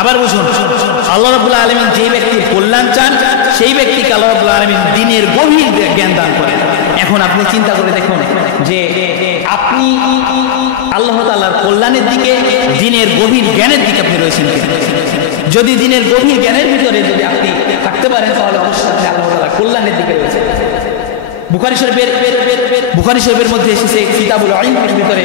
আবার বুঝুন, আল্লাহ রাব্বুল আলামিন যেই ব্যক্তির কল্যাণ চান সেই ব্যক্তিকে আল্লাহ রাব্বুল আলামিন দ্বীনের গভীর জ্ঞান দান করেন। এখন আপনি চিন্তা করে দেখুন যে আপনি আল্লাহ তাআলার কল্যাণের দিকে, দ্বীনের গভীর জ্ঞানের দিকে আপনি রয়েছেন কিনা। যদি দ্বীনের গভীর জ্ঞানের ভিতরে যদি আপনি থাকতে পারেন তাহলে অবশ্যই আপনি আল্লাহ তাআলার কল্যাণের দিকে রয়েছেন। বুখারী শরীফের মধ্যে এসেছে কিতাবুল ইলমের ভিতরে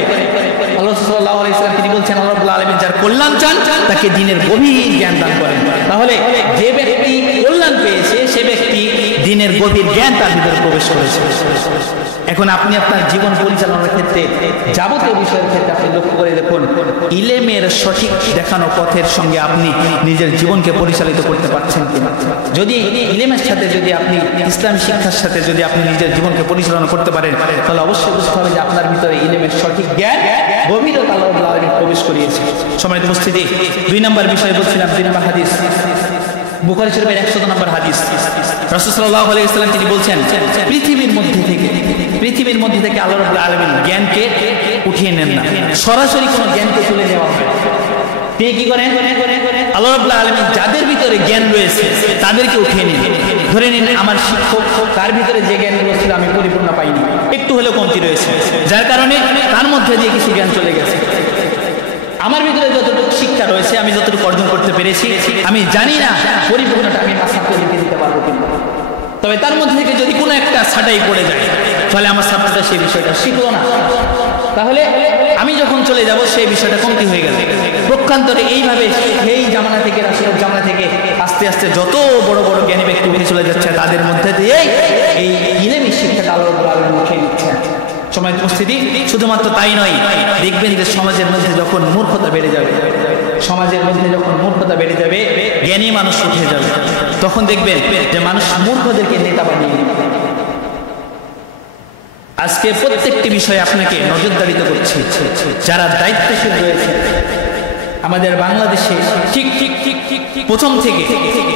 আল্লাহ সাল্লাল্লাহু আলাইহি ওয়াসাল্লাম তিনি বলছেন আল্লাহ রাব্বুল আলামিন যার কল্যাণ চান তাকে দ্বীনের গভীর জ্ঞান দান করেন। তাহলে যে ব্যক্তি কল্যাণ পেয়েছে সে ব্যক্তি দ্বীনের গভীর জ্ঞান তার ভিতরে প্রবেশ করেছে। এখন আপনি আপনার জীবন পরিচালনার ক্ষেত্রে যাবতীয় বিষয়ের ক্ষেত্রে আপনি লক্ষ্য করে দেখুন ইলমের সঠিক দেখানো পথের সঙ্গে আপনি নিজের জীবনকে পরিচালিত করতে পারছেন কিনা। যদি ইলমের সাথে যদি আপনি ইসলামী শিক্ষার সাথে যদি আপনি নিজের জীবনকে পরিচালনা করতে পারেন তাহলে অবশ্যই বুঝতে হবে যে আপনার ভিতরে ইলমের সঠিক জ্ঞান গভীরতা আল্লাহ রাব্বুল আলামিন প্রবেশ করিয়েছে। সম্মানিত উপস্থিতি, 2 নম্বর বিষয় বলছিলাম, 2 নম্বর হাদিস বুখারী শরীফের 100 নম্বর হাদিস। রাসূল সাল্লাল্লাহু আলাইহি ওয়াসাল্লাম তিনি বলছেন পৃথিবীর মধ্যে থেকে আল্লাহ রাব্বুল আলামিন জ্ঞানকে উঠিয়ে নেন না, সরাসরি কোনো জ্ঞানকে তুলে নেওয়া হয়। তিনি কি করেন? আল্লাহ রাব্বুল আলামিন যাদের ভিতরে জ্ঞান রয়েছে তাদেরকে উঠিয়ে নেন। ধরে নিন আমার শিক্ষক, তার ভিতরে যে জ্ঞানগুলো ছিল আমি পরিপূর্ণ পাইনি, একটু হলেও কমতি রয়েছে, যার কারণে তার মধ্যে দিয়ে কিছু জ্ঞান চলে গেছে। আমার ভিতরে যতটুকু শিক্ষা রয়েছে, আমি যতটুকু অর্জন করতে পেরেছি, আমি জানি না পরিপূর্ণটা আমি আমার ছাত্রদেরকে দিতে পারবো কিনা। তবে তার মধ্যে থেকে যদি কোনো একটা ছাঁটাই পড়ে যায় তাহলে আমার ছাত্রটা সেই বিষয়টা শিখলো না, তাহলে আমি যখন চলে যাব সেই বিষয়টা কমতি হয়ে গেল। পক্ষান্তরে এইভাবে সেই জামানা থেকে, রাসূলের জামানা থেকে আস্তে আস্তে যত বড় বড় জ্ঞানী ব্যক্তি উঠে চলে যাচ্ছে তাদের মধ্যে দিয়ে এই ইলমি শিক্ষাটা আল্লাহ রাব্বুল আলামিন উঠিয়ে নিচ্ছেন। সময় উপস্থিতি, শুধুমাত্র তাই নয়, দেখবেন যে সমাজের মধ্যে যখন মূর্খতা বেড়ে যাবে, জ্ঞানী মানুষ উঠে যাবে, তখন দেখবেন যে মানুষ মূর্খদেরকে নেতা বানিয়ে নেবে। আজকে প্রত্যেকটি বিষয়ে আপনাকে নজরদারিতে করছি, যারা দায়িত্বশীল রয়েছে আমাদের বাংলাদেশে ঠিক প্রথম থেকে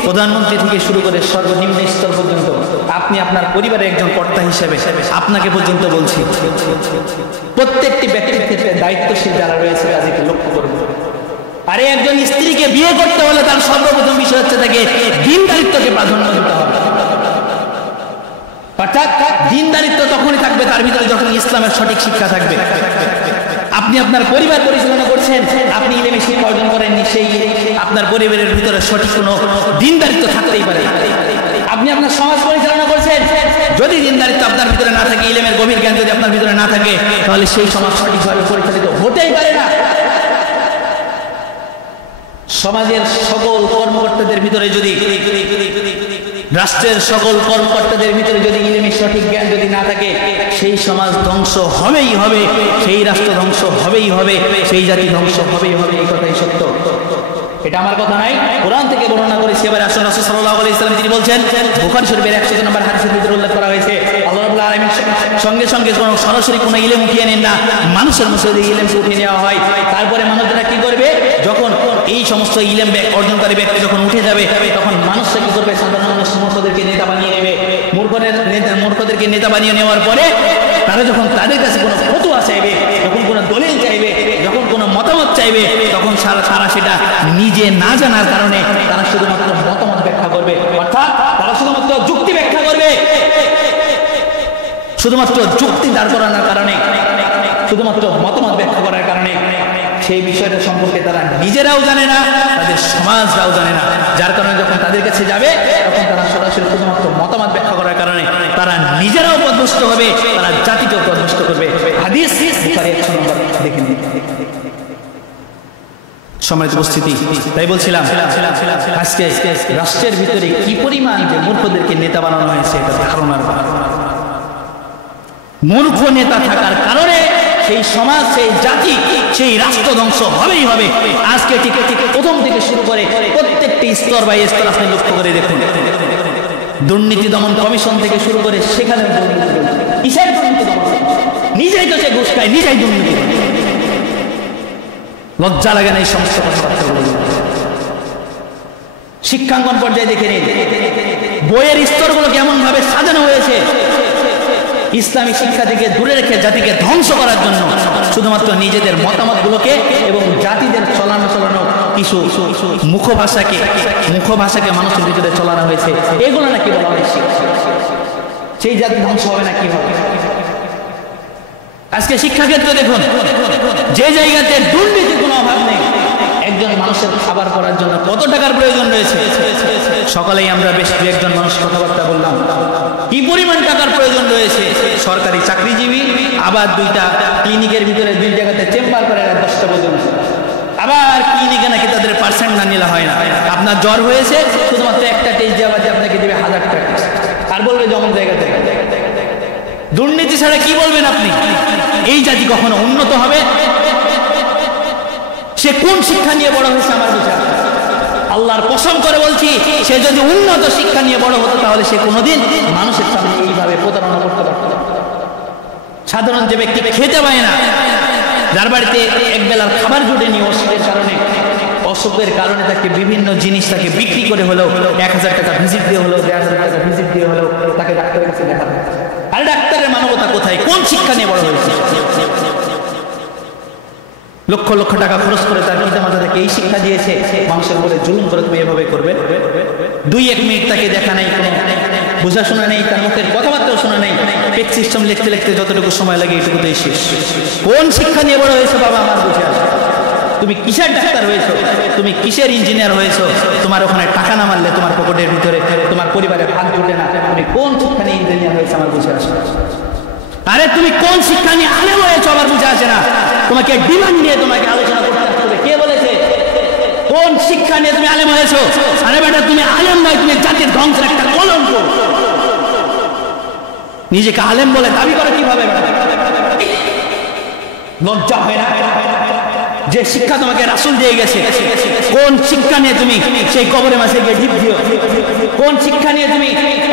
প্রধানমন্ত্রী থেকে শুরু করে সর্বনিম্ন স্তর পর্যন্ত, আপনি আপনার পরিবারের একজন কর্তা হিসেবে আপনাকে পর্যন্ত বলছি, প্রত্যেকটি ব্যক্তির ক্ষেত্রে দায়িত্বশীল যারা রয়েছে তাদেরকে লক্ষ্য করবো। আরে একজন স্ত্রীকে বিয়ে করতে হলে তার সর্বপ্রথম বিষয় হচ্ছে তাকে দ্বীনদারিত্বকে প্রাধান্য দিতে হবে। অর্থাৎ দ্বীনদারিত্ব তখনই থাকবে তার ভিতরে যখন ইসলামের সঠিক শিক্ষা থাকবে। আপনি আপনার পরিবার পরিচালনা করছেন, আপনি ইলমে শিক্ষা অর্জন করেননি, সেই আপনার পরিবারের ভিতরে সঠিক কোনো দ্বীনদারিত্ব থাকতেই পারে। আপনি আপনার সমাজ পরিচালনা করছেন, যদি দ্বীনদারিত্ব আপনার ভিতরে না থাকে, ইলমের গভীর জ্ঞান যদি আপনার ভিতরে না থাকে, তাহলে সেই সমাজ সঠিকভাবে পরিচালিত হতেই পারে না। সমাজের সকল কর্মকর্তাদের ভিতরে যদি, রাষ্ট্রের সকল কর্মকর্তাদের ভিতরে যদি ইলমের সঠিক জ্ঞান যদি না থাকে, সেই সমাজ ধ্বংস হবেই হবে, সেই রাষ্ট্র ধ্বংস হবেই হবে, সেই জাতি ধ্বংস হবেই হবে। এই কথাই সত্য, এটা আমার কথা নাই, কোরআন থেকে বর্ণনা করেছি। এবার রাসূল সাল্লাল্লাহু আলাইহি ওয়াসাল্লাম তিনি বলছেন, বুখারী শরীফের 100 নম্বর হাদিসের ভিতরে উল্লেখ করা হয়েছে, আল্লাহ রাব্বুল আলামিন সঙ্গে সঙ্গে কোনো সরাসরি কোনো ইলম উঠিয়ে নেন না, মানুষের মধ্যে দিয়ে ইলমকে উঠিয়ে নেওয়া হয়। তারপরে মানুষরা কি করবে? যখন এই সমস্ত ইলম অর্জনকারী ব্যক্তি যখন উঠে যাবে, তখন মানুষরা কি করবে? সাধারণ মানুষ মূর্খদেরকে নেতা বানিয়ে নেবে। মূর্খদেরকে নেতা বানিয়ে নেওয়ার পরে তারা যখন তাদের কাছে কোনো ফতোয়া চাইবে, যখন কোনো দলিল চাইবে, যখন কোনো মতামত চাইবে, তখন তারা সেটা নিজে না জানার কারণে তারা শুধুমাত্র মতামত ব্যাখ্যা করবে, অর্থাৎ তারা শুধুমাত্র যুক্তি ব্যাখ্যা করবে, শুধুমাত্র যুক্তি দাঁড় করানোর কারণে, শুধুমাত্র মতামত ব্যাখ্যা করার কারণে সেই বিষয়টা সম্পর্কে তারা নিজেরাও জানে না, তাদের সমাজরাও জানে না। যার কারণে যখন তাদের কাছে যাবে তখন তারা সরাসরি শুধুমাত্র মতামত ব্যাখ্যা করার কারণে তারা নিজেরাও পথভ্রষ্ট হবে, তারা জাতিকেও পথভ্রষ্ট করবে। হাদিস বুখারী 100 নম্বর দেখে নিন। সম্মানিত উপস্থিতি, তাই বলছিলাম আজকে রাষ্ট্রের ভিতরে কি পরিমাণ যে মূর্খদেরকে নেতা বানানো হয়েছে এটা ধারণার বাইরে। মূর্খ নেতা থাকার কারণে সেই সমাজ, সেই জাতি, সেই রাষ্ট্র ধ্বংস হবেই হবে। আজকে ঠিক প্রথম থেকে শুরু করে প্রত্যেকটি স্তর বাই স্তর আপনি লক্ষ্য করে দেখুন, দুর্নীতি দমন কমিশন থেকে শুরু করে সেখানে নিজেই তো সে ঘুষ খায়, নিজেই দুর্নীতি। লজ্জা লাগে না এই সমস্ত কথাবার্তাগুলো? শিক্ষাঙ্গন পর্যায়ে দেখে নিন বইয়ের স্তরগুলো কেমন ভাবে সাজানো হয়েছে। ইসলামী শিক্ষা থেকে দূরে রেখে জাতিকে ধ্বংস করার জন্য শুধুমাত্র নিজেদের মতামতগুলোকে এবং জাতিদের চলানো কিছু মুখভাষাকে মানুষের ভিতরে চলানো হয়েছে, এগুলো নাকি বলা হয়েছে সেই জাতি ধ্বংস হবে না কি হবে। আজকে শিক্ষাক্ষেত্রে দেখুন, যে জায়গাতে দুর্নীতির কোনো অভাব নেই, একজন মানুষের খাবার করার জন্য কত টাকার প্রয়োজন রয়েছে। সকালেই আমরা বেশ দু একজন মানুষ কথাবার্তা বললাম, কি পরিমাণ টাকার প্রয়োজন রয়েছে। সরকারি চাকরিজীবী, আবার দুইটা ক্লিনিকের ভিতরে দুই জায়গাতে চেম্বার করে 10টা পর্যন্ত, আবার ক্লিনিকে নাকি তাদের পার্সেন্ট না নিলে হয় না। আপনার জ্বর হয়েছে, শুধুমাত্র একটা টেস্ট দেওয়া আপনাকে দেবে 1000 টাকা, আর বলবে জমন জায়গা থেকে। দুর্নীতি ছাড়া কি বলবেন আপনি? এই জাতি কখনো উন্নত হবে? সে কোন শিক্ষা নিয়ে বড় হয়েছে আমার বুঝা? আল্লাহর কসম করে বলছি, সে যদি উন্নত শিক্ষা নিয়ে বড় হতো তাহলে সে কোনোদিন মানুষের সামনে এইভাবে প্রতারণা করতে পারত না। সাধারণ যে ব্যক্তি খেতে পায় না, যার বাড়িতে এক বেলার খাবার জুটেনি অসুখের কারণে তাকে বিভিন্ন জিনিস তাকে বিক্রি করে হলেও 1000 টাকা ভিজিট দিয়ে হলেও 1000 টাকা ভিজিট দিয়ে হলেও তাকে ডাক্তারের কাছে দেখাবে। আর ডাক্তারের মানবতা কোথায়? কোন শিক্ষা নিয়ে বড় হয়েছে? লক্ষ লক্ষ টাকা খরচ করে তার পিতামাতা তাকে এই শিক্ষা দিয়েছে, মানুষের উপরে জুলুম করে তুমি এভাবে করবে। 2-1 মিনিট তাকে দেখা নাই, কোনো বোঝা শোনা নেই, তার মুখের কথাবার্তাও শোনা নেই। পেক সিস্টেম লিখতে লিখতে যতটুকু সময় লাগে এটুকুতেই শেষ। কোন শিক্ষা নিয়ে বড় হয়েছে বাবা আমার বুঝে আসে? তুমি কিসের ডাক্তার হয়েছো? তুমি কিসের ইঞ্জিনিয়ার হয়েছো? তোমার ওখানে টাকা না মারলে তোমার পকেটের ভিতরে তোমার পরিবারের ভাগ জুটে না। তুমি কোন শিক্ষা নিয়ে ইঞ্জিনিয়ার হয়েছে আমার বুঝে আসে? আরে তুমি কোন শিক্ষা নিয়ে আলেম হয়েছো আমার বুঝে আসে না। তোমাকে ডিমান্ড নিয়ে তোমাকে আলোচনা করতে হবে। কে বলেছে? কোন শিক্ষা নিয়ে তুমি আলেম হয়েছো? আরে বেটা, তুমি আলেম নয়, তুমি জাতির ধ্বংসের একটা কলঙ্ক। নিজেকে আলেম বলে দাবি করে কিভাবে? লজ্জা হয় না? যে শিক্ষা তোমাকে রাসূল দিয়ে গেছে, কোন শিক্ষা নিয়ে তুমি সেই কবরের মাঝে গিয়ে ঢিপ দিও? কোন শিক্ষা নিয়ে তুমি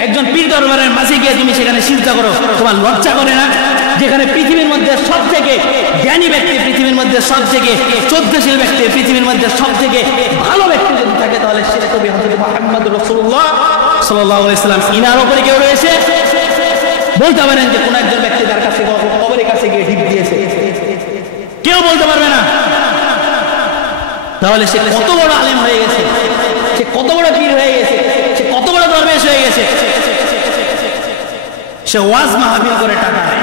একজন পীর দরবারের মাঝে গিয়ে তুমি সেখানে সিজদা করো? তোমার লজ্জা করে না? যেখানে পৃথিবীর মধ্যে সব থেকে জ্ঞানী ব্যক্তি, পৃথিবীর মধ্যে সব থেকে চৌদ্দশীল ব্যক্তি, পৃথিবীর মধ্যে সব থেকে ভালো ব্যক্তি যদি থাকে তাহলে সেটা কবি হযরত মুহাম্মদ রাসূলুল্লাহ সাল্লাল্লাহু আলাইহি সাল্লাম। ইনার উপরে কেউ রয়েছে? বলতে পারেন যে কোন একজন ব্যক্তি তার কাছে কবরের কাছে গিয়ে ঢিপ দিয়েছে? কেউ বলতে পারবে না। তাহলে সে কত বড় আলেম হয়ে গেছে, সে কত বড় পীর হয়ে গেছে, সে কত বড় দরবেশ হয়ে গেছে। সে ওয়াজ মাহফিল করে টাকা নেয়,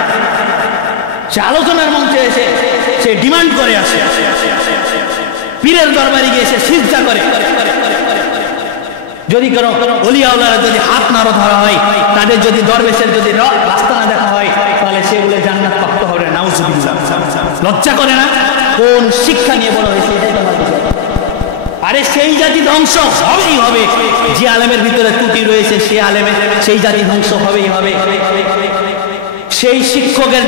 সে আলোচনার মঞ্চে এসে সে ডিমান্ড করে আসে, পীরের দরবারে গিয়ে সে সিজদা করে। যদি কোনো ওলিয়া আল্লাহর যদি হাত নাড়ো ধরা হয়, তাদের যদি দরবেশের যদি রাস্তা না দেখা হয়, তাহলে সে বলে জান্নাত প্রাপ্ত হবে। নাউজুবিল্লাহ। লজ্জা করে না? কোন শিক্ষা নিয়ে বড় হয়েছে? আরে সেই জাতি ধ্বংস হবেই হবে। যে আলেমের ভিতরে ত্রুটি রয়েছে সেই জাতি ধ্বংস হবেই হবে। সেই শিক্ষকের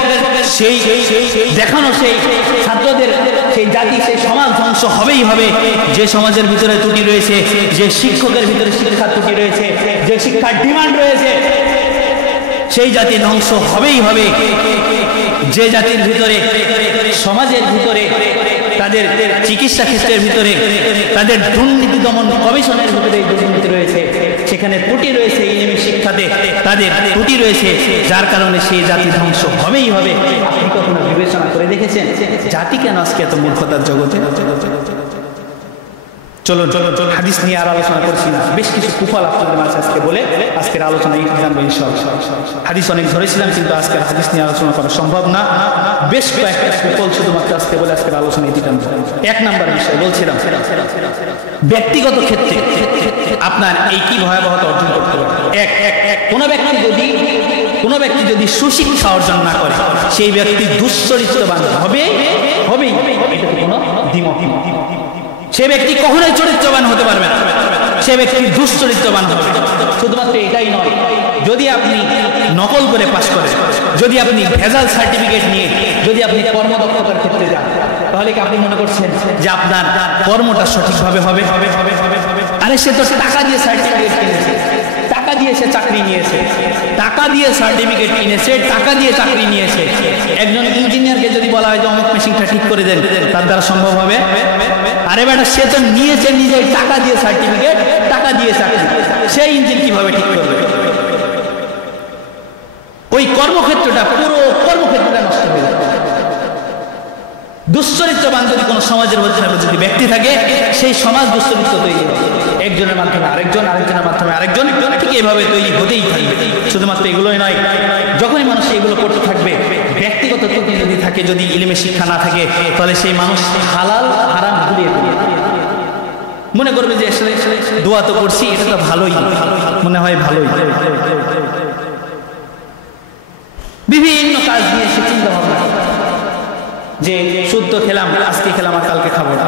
সেই দেখানো সেই ছাত্রদের সেই জাতি সেই সমাজ ধ্বংস হবেই হবে। যে সমাজের ভিতরে ত্রুটি রয়েছে, যে শিক্ষকের ভিতরে শিক্ষার ত্রুটি রয়েছে, যে শিক্ষার ডিমান্ড রয়েছে, সেই জাতি ধ্বংস হবেই হবে। যে জাতির ভিতরে সমাজের ভিতরে তাদের চিকিৎসা ক্ষেত্রের ভিতরে তাদের দুর্নীতি দমন কমিশনের ভিতরে দুর্নীতি রয়েছে, সেখানে ত্রুটি রয়েছে, ইলমি শিক্ষাতে তাদের ত্রুটি রয়েছে, যার কারণে সেই জাতি ধ্বংস হবেই হবে। আপনি কখনো বিবেচনা করে দেখেছেন জাতি কেন আজকে এত মূর্খতার জগতে? চলো হাদিস নিয়ে আর আলোচনা করছি না, বেশ কিছু কুফল আপনাদের মাঝে আজকে বলে আজকের আলোচনা জানবো ইনশাআল্লাহ। হাদিস অনেক ধরেছিলাম কিন্তু আজকের হাদিস নিয়ে আলোচনা করা সম্ভব না। বেশ কয়েকটা কুফল শুধুমাত্র আজকে বলে আজকের আলোচনা ইতি টানবো। 1 নম্বর বিষয় বলছিলাম, ব্যক্তিগত ক্ষেত্রে আপনার এই কি ভয়াবহতা অর্জন করতে পারে। কোনো ব্যক্তি যদি সুশিক্ষা অর্জন না করে, সেই ব্যক্তি দুশ্চরিত্রবান হবেই। এটা কোনো দ্বিমত। সে ব্যক্তি কখনোই চরিত্রবান হতে পারবে না, সে ব্যক্তি দুশ্চরিত্রবান হবে। শুধুমাত্র এটাই নয়, যদি আপনি নকল করে পাস করেন, যদি আপনি ভেজাল সার্টিফিকেট নিয়ে যদি আপনি কর্মদক্ষতার ক্ষেত্রে যান, তাহলে কি আপনি মনে করছেন যে আপনার কর্মটা সঠিকভাবে হবে? আরে সে তো টাকা দিয়ে সার্টিফিকেট কিনেছে, টাকা দিয়ে সে চাকরি নিয়েছে, টাকা দিয়ে সার্টিফিকেট কিনেছে, টাকা দিয়ে চাকরি নিয়েছে। একজন ইঞ্জিনিয়ারকে যদি বলা হয় যে অমুক মেশিনটা ঠিক করে দেন, তার দ্বারা সম্ভব হবে? আরে বেটা, সে তো নিয়েছে নিজে টাকা দিয়ে সার্টিফিকেট, টাকা দিয়ে চাকরি, সেই ইঞ্জিন কিভাবে ঠিক করবে? ওই কর্মক্ষেত্রটা, পুরো কর্মক্ষেত্রটা নষ্ট হয়ে যাবে। দুশ্চরিত্রবান যদি কোনো সমাজের মধ্যে যদি ব্যক্তি থাকে, সেই সমাজ দুশ্চরিত্র তৈরি হবে। একজনের মাধ্যমে আরেকজন, আরেকজনের মাধ্যমে আরেকজন, ঠিক এভাবে তৈরি হতেই থাকবে। শুধুমাত্র এগুলোই নয়, যখনই মানুষ এগুলো করতে থাকবে, ব্যক্তিগত ত্রুটি যদি থাকে, যদি ইলমে শিক্ষা না থাকে, তাহলে সেই মানুষ হালাল হারাম ঘুরিয়ে ফেলবে। মনে করবে যে আসলে দোয়া তো করছি, এটা তো ভালোই, মনে হয় ভালোই। বিভিন্ন কাজ নিয়ে সে চিন্তা ভাবনা যে সুদ তো খেলাম, আজকে খেলাম আর কালকে খাবো না,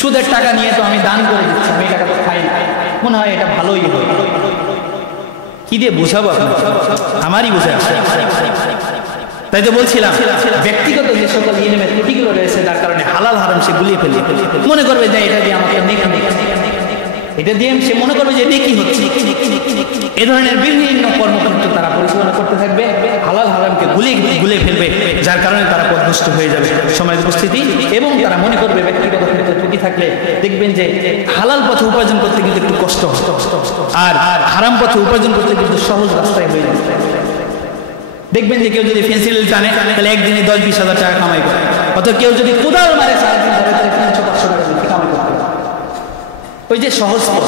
সুদের টাকা নিয়ে তো আমি দান করে দিচ্ছি, আমি টাকা তো খাই না, মনে হয় এটা ভালোই হয়। কি দিয়ে বোঝাবো আপনার? আমারই বোঝা আসে। তাই তো বলছিলাম, ব্যক্তিগত যে সকল ইলমের ত্রুটিগুলো রয়েছে, তার কারণে হালাল হারাম সে গুলিয়ে ফেলে, মনে করবে যে এটা দিয়ে আমাকে নেকি, এটা দিয়ে সে মনে করবে যে নেকি হচ্ছে। এ ধরনের বিভিন্ন কর্মক্ষেত্র তারা পরিচালনা করতে থাকবে, হালাল হারামকে গুলিয়ে ফেলবে, যার কারণে তারা পথভ্রষ্ট হয়ে যাবে সমাজের উপস্থিতি। এবং তারা মনে করবে ব্যক্তিগত ক্ষেত্রে ত্রুটি থাকলে দেখবেন যে হালাল পথে উপার্জন করতে কিন্তু একটু কষ্ট, আর হারাম পথে উপার্জন করতে কিন্তু সহজ রাস্তায় হয়ে যাবে। দেখবেন যে কেউ যদি পেন্সিল টানে, তাহলে একদিনে 10-20 হাজার টাকা কামাই করে, অথবা কেউ যদি কোদাল মারে সারাদিন ধরে, তাহলে 300-500 টাকা কামাই করতে হবে। ওই যে সহজ পথ,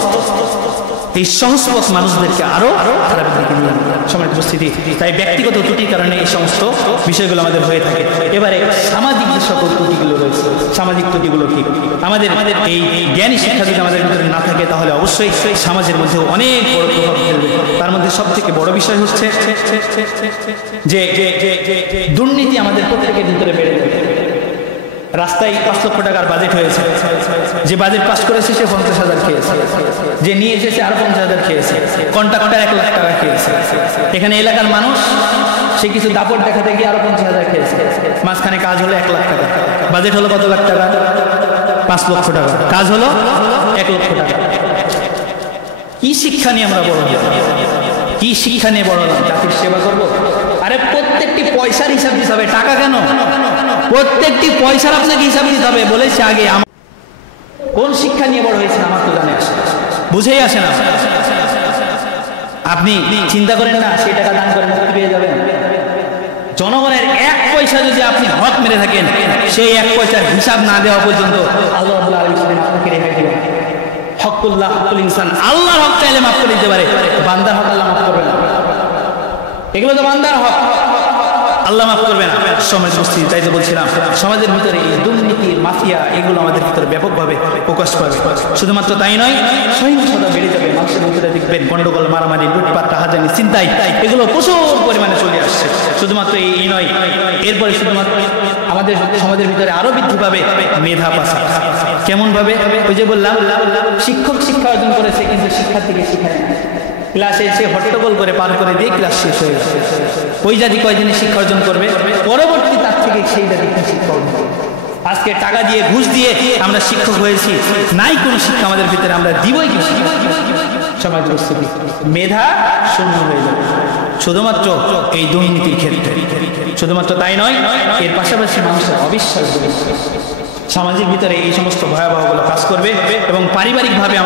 এই সহজ পথ মানুষদেরকে আরো খারাপের দিকে নিয়ে সমাজের উপস্থিতি। তাই ব্যক্তিগত ত্রুটির কারণে এই সমস্ত বিষয়গুলো আমাদের হয়ে থাকে। এবারে সামাজিক যে সকল ত্রুটিগুলো রয়েছে, সামাজিক ত্রুটিগুলো কি? আমাদের এই জ্ঞানী শিক্ষা যদি আমাদের ভিতরে না থাকে, তাহলে অবশ্যই সমাজের মধ্যে অনেক বড় প্রভাব ফেলবে। তার মধ্যে সব থেকে বড় বিষয় হচ্ছে যে দুর্নীতি আমাদের প্রত্যেকের ভিতরে বেড়ে যাবে। রাস্তায় 5 লক্ষ টাকার বাজেট হয়েছে, যে বাজেট পাস করেছে সে 50,000 খেয়েছে, যে নিয়ে এসেছে আরো 50,000 খেয়েছে, কন্ট্রাক্টর 1 লাখ টাকা খেয়েছে। এখানে এলাকার মানুষ সে কিছু দাপট দেখাতে গিয়ে আরো 50,000 খেয়েছে। মাঝখানে কাজ হলো 1 লাখ টাকা, বাজেট হলো কত লাখ টাকা? 5 লক্ষ টাকা, কাজ হলো 1 লক্ষ টাকা। কি শিক্ষা নিয়ে আমরা বড় হলাম? কি শিক্ষা নিয়ে বড় হলাম? জাতির সেবা করবো? আরে প্রত্যেকটি পয়সার হিসাব দিতে হবে, টাকা কেন? প্রত্যেকটি পয়সার আপনাকে হিসাব দিতে হবে। বলেছে আগে, কোন শিক্ষা নিয়ে বড় হয়েছে আমার তো জানে আসে, বুঝেই আসে না। আপনি চিন্তা করেন না সেই টাকা দান করে মুক্তি পেয়ে যাবেন? জনগণের 1 পয়সা যদি আপনি হক মেরে থাকেন, সেই 1 পয়সার হিসাব না দেওয়া পর্যন্ত আল্লাহ রাব্বুল আলামিন আপনাকে রেহাই দিবেন। হকুল্লাহ হকুল ইনসান, আল্লাহর হক চাইলে মাফ করে দিতে পারে, বান্দার হক আল্লাহ মাফ করবে না। এগুলো তো বান্দার হক, আল্লাহ মাফ করবে না। সমাজ উপস্থিতি। তাই তো বলছিলাম, সমাজের ভিতরে এই দুর্নীতি, মাফিয়া, এগুলো আমাদের ভিতরে ব্যাপকভাবে প্রকাশ পাবে। শুধুমাত্র তাই নয়, সহিংসতা বেড়ে যাবে। মানুষের ভিতরে দেখবেন গন্ডগোল, মারামারি, লুটপাট, টাহাজানি, ছিনতাই, এগুলো প্রচুর পরিমাণে চলে আসছে। শুধুমাত্র এই নয়, এরপরে শুধুমাত্র আমাদের সমাজের ভিতরে আরো বৃদ্ধি পাবে মেধা পাচার। কেমন ভাবে? ওই যে বললাম, শিক্ষক শিক্ষা অর্জন করেছে কিন্তু শিক্ষার্থীকে শিখায় না। ক্লাসে এসে হট্টগোল করে পার করে দিয়ে ক্লাস শেষ হয়ে গেছে। ওই জাতি কয়দিনে শিক্ষা অর্জন করবে? পরবর্তী তার থেকে সেই জাতি শিক্ষা অর্জন করবে। আজকে টাকা দিয়ে, ঘুষ দিয়ে আমরা শিক্ষক হয়েছি, নাই কোনো শিক্ষা আমাদের ভিতরে, আমরা দিবই কি? সমাজ উপস্থিতি, মেধা শূন্য হয়ে যাবে শুধুমাত্র এই দুর্নীতির ক্ষেত্রে। শুধুমাত্র তাই নয়, এর পাশাপাশি মানুষের অবিশ্বাস, সমাজের ভিতরে এই সমস্ত ভয়াবহগুলো কাজ করবে এবং পারিবারিকভাবে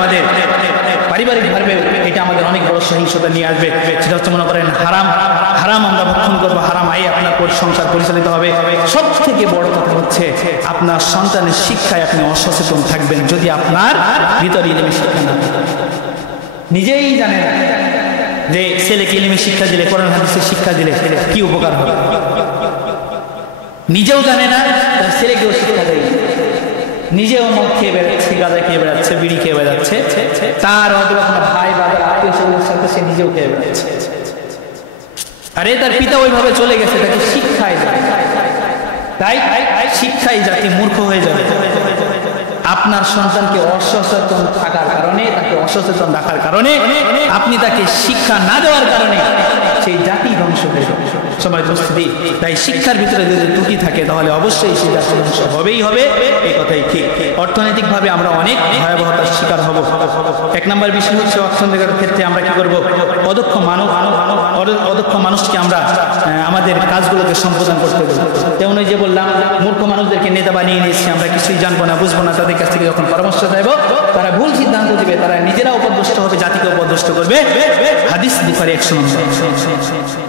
এটা আমাদের অনেক বড় সহিংসতা নিয়ে আসবে। সেটা হচ্ছে, মনে করেন হারাম আমরা ভক্ষণ করবো, হারাম আয় আপনার সংসার পরিচালিত হবে। সব থেকে বড় কথা হচ্ছে, আপনার সন্তানের শিক্ষায় আপনি অসচেতন থাকবেন যদি আপনার ভিতরে ইলমে শিক্ষা না থাকে। নিজেই জানেন যে ছেলেকে ইলমে শিক্ষা দিলে, কোরআন হাদিসের শিক্ষা দিলে কি উপকার হবে, নিজেও জানে না, তার ছেলেকেও শিক্ষা দেয়। নিজেও মদ খেয়ে বেড়াচ্ছে, গাঁজা খেয়ে বেড়াচ্ছে, বিড়ি খেয়ে বেড়াচ্ছে, তার অথবা কোনো ভাই বাবার আত্মীয় স্বজনের সাথে সে নিজেও খেয়ে বেড়াচ্ছে। আরে তার পিতা ওইভাবে চলে গেছে, তাকে শিক্ষায় যায়। তাই শিক্ষাই জাতি মূর্খ হয়ে যাবে। আপনার সন্তানকে অসচেতন থাকার কারণে, তাকে অসচেতন রাখার কারণে, আপনি তাকে শিক্ষা না দেওয়ার কারণে সেই জাতি ধ্বংস হয়ে যাবে। সমাজ উপস্থিতি। তাই শিক্ষার ভিতরে যদি ত্রুটি থাকে, তাহলে অবশ্যই সেই জাতি ধ্বংস হবেই হবে, এই কথাই ঠিক। অর্থনৈতিকভাবে আমরা অনেক ভয়াবহতার শিকার হব। 1 নম্বর বিষয় হচ্ছে, অর্থনৈতিক ক্ষেত্রে আমরা কি করব? অদক্ষ মানুষকে আমরা আমাদের কাজগুলোকে সম্পাদন করতে দেব। যেমন ওই যে বললাম, মূর্খ মানুষদেরকে নেতা বানিয়ে নিয়েছে, আমরা কিছুই জানবো না বুঝবো না, তাদের কাছ থেকে যখন পরামর্শ চাইবো তারা ভুল সিদ্ধান্ত দিবে, তারা নিজেরা উপদেষ্ট হবে, জাতিকে উপদেষ্ট করবে। হাদিস বুখারী 100 নম্বর।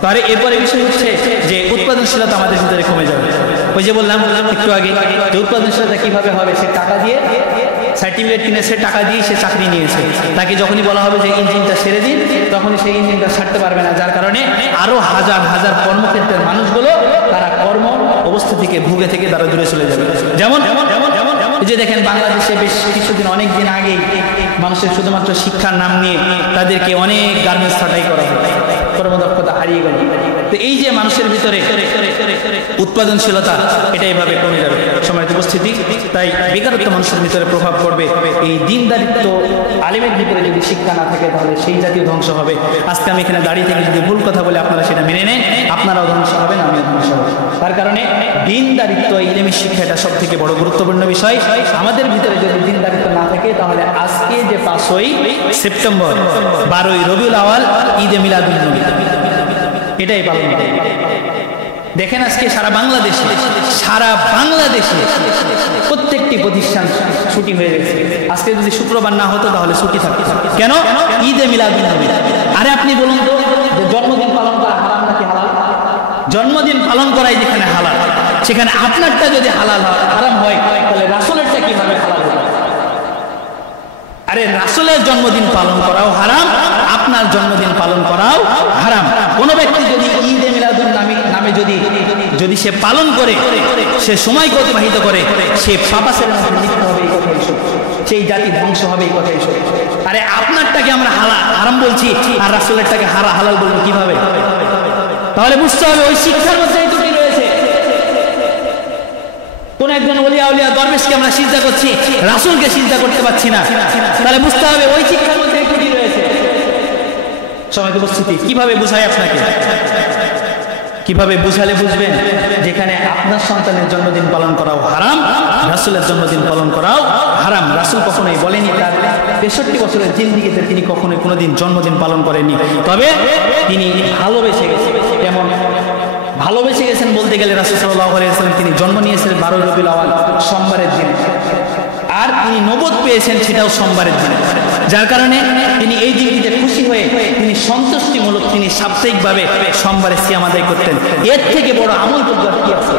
তাহলে এরপরে বিষয় হচ্ছে যে উৎপাদনশীলতা আমাদের ভিতরে কমে যাবে। ওই যে বললাম একটু আগে যে উৎপাদনশীলতা কিভাবে হবে, সে টাকা দিয়ে সার্টিফিকেট কিনেছে, টাকা দিয়ে সে চাকরি নিয়েছে, তাকে যখনই বলা হবে যে ইঞ্জিনটা ছেড়ে দিন, তখনই সেই ইঞ্জিনটা ছাড়তে পারবে না, যার কারণে আরো হাজার হাজার কর্মক্ষেত্রের মানুষগুলো তারা কর্ম অবস্থা থেকে ভুগে থেকে তারা দূরে চলে যাবে। যেমন যে দেখেন বাংলাদেশে বেশ কিছুদিন অনেক দিন আগে মানুষের শুধুমাত্র শিক্ষার নাম নিয়ে তাদেরকে অনেক গার্মেন্টস ছাঁটাই করা হয়, কর্মদক্ষতা হারিয়ে গেল। তো এই যে মানুষের ভিতরে উৎপাদনশীলতা এটা এইভাবে কমে যাবে সময়ের উপস্থিতি, তাই বেকারত্ব মানুষের ভিতরে প্রভাব পড়বে। এই দিনদারিত্ব আলেমের ভিতরে যদি শিক্ষা না থাকে তাহলে সেই জাতীয় ধ্বংস হবে। আজকে আমি এখানে দাঁড়িয়ে থেকে যদি ভুল কথা বলে আপনারা সেটা মেনে নেন, আপনারাও ধ্বংস হবেন, আমিও ধ্বংস হব। তার কারণে দিনদারিত্ব ইলমি শিক্ষা এটা সব থেকে বড় গুরুত্বপূর্ণ বিষয়। আমাদের ভিতরে যদি দিনদারিত্ব না থাকে তাহলে আজকে যে 5ই সেপ্টেম্বর 12ই রবিউল আওয়াল ঈদে মিলাদুন নবী এটাই পালন করবে। দেখেন আজকে সারা বাংলাদেশে প্রত্যেকটি প্রতিষ্ঠান ছুটি হয়ে গেছে। আজকে যদি শুক্রবার না হতো তাহলে ছুটি থাকতো। কেন? ঈদে মিলাদুন নবী। আরে আপনি বলুন তো, জন্মদিন পালন করা হারাম নাকি হালাল? জন্মদিন পালন করাই যেখানে হালাল, সেখানে আপনারটা যদি হারাম হয় তাহলে রাসূলেরটা কিভাবে হালাল হবে? আরে রাসূলের জন্মদিন পালন করাও হারাম, আপনার জন্মদিন পালন করাও হারাম। কোন ব্যক্তি যদি ঈদে মিলাদুন নামে যদি সে পালন করে, সে সময় অতিবাহিত করে, সে পাপাসের মধ্যে লিপ্ত হবে, এই কথাই সত্য। সেই জাতি ধ্বংস হবে, এই কথাই সত্য। আরে আপনারটাকে আমরা হারাম বলছি আর রাসূলেরটাকে হালাল বলবো কিভাবে? তাহলে বুঝতে হবে ওই শিক্ষার মধ্যে এই ত্রুটি রয়েছে। কোন একজন ওলিয়া দরবেশকে আমরা সিজদা করছি, রাসূলকে সিজদা করতে পারছি না, তাহলে বুঝতে হবে ওই শিক্ষার মধ্যে ত্রুটি রয়েছে। সময় উপস্থিতি কিভাবে বুঝাই আপনাকে? কিভাবে বুঝালে বুঝবেন? যেখানে আপনার সন্তানের জন্মদিন পালন করাও হারাম, রাসূলের জন্মদিন পালন করাও হারাম। রাসূল কখনোই বলেনি, তার 63 বছরের জিন্দেগিতে তিনি কখনোই কোনোদিন জন্মদিন পালন করেননি। তবে তিনি ভালোবেসে গেছেন। যেমন ভালোবেসে গেছেন বলতে গেলে রাসূল সাল্লাল্লাহু আলাইহি ওয়াসাল্লাম তিনি জন্ম নিয়েছেন 12 রবিউল আওয়াল সোমবারের দিন, আর তিনি নবুয়ত পেয়েছেন সেটাও সোমবারের দিন, যার কারণে তিনি এই দিনটিতে খুশি হয়ে তিনি সন্তুষ্টিমূলক তিনি সাপ্তাহিকভাবে সোমবারে সিয়াম আদায় করতেন। এর থেকে বড় আমল কি আছে?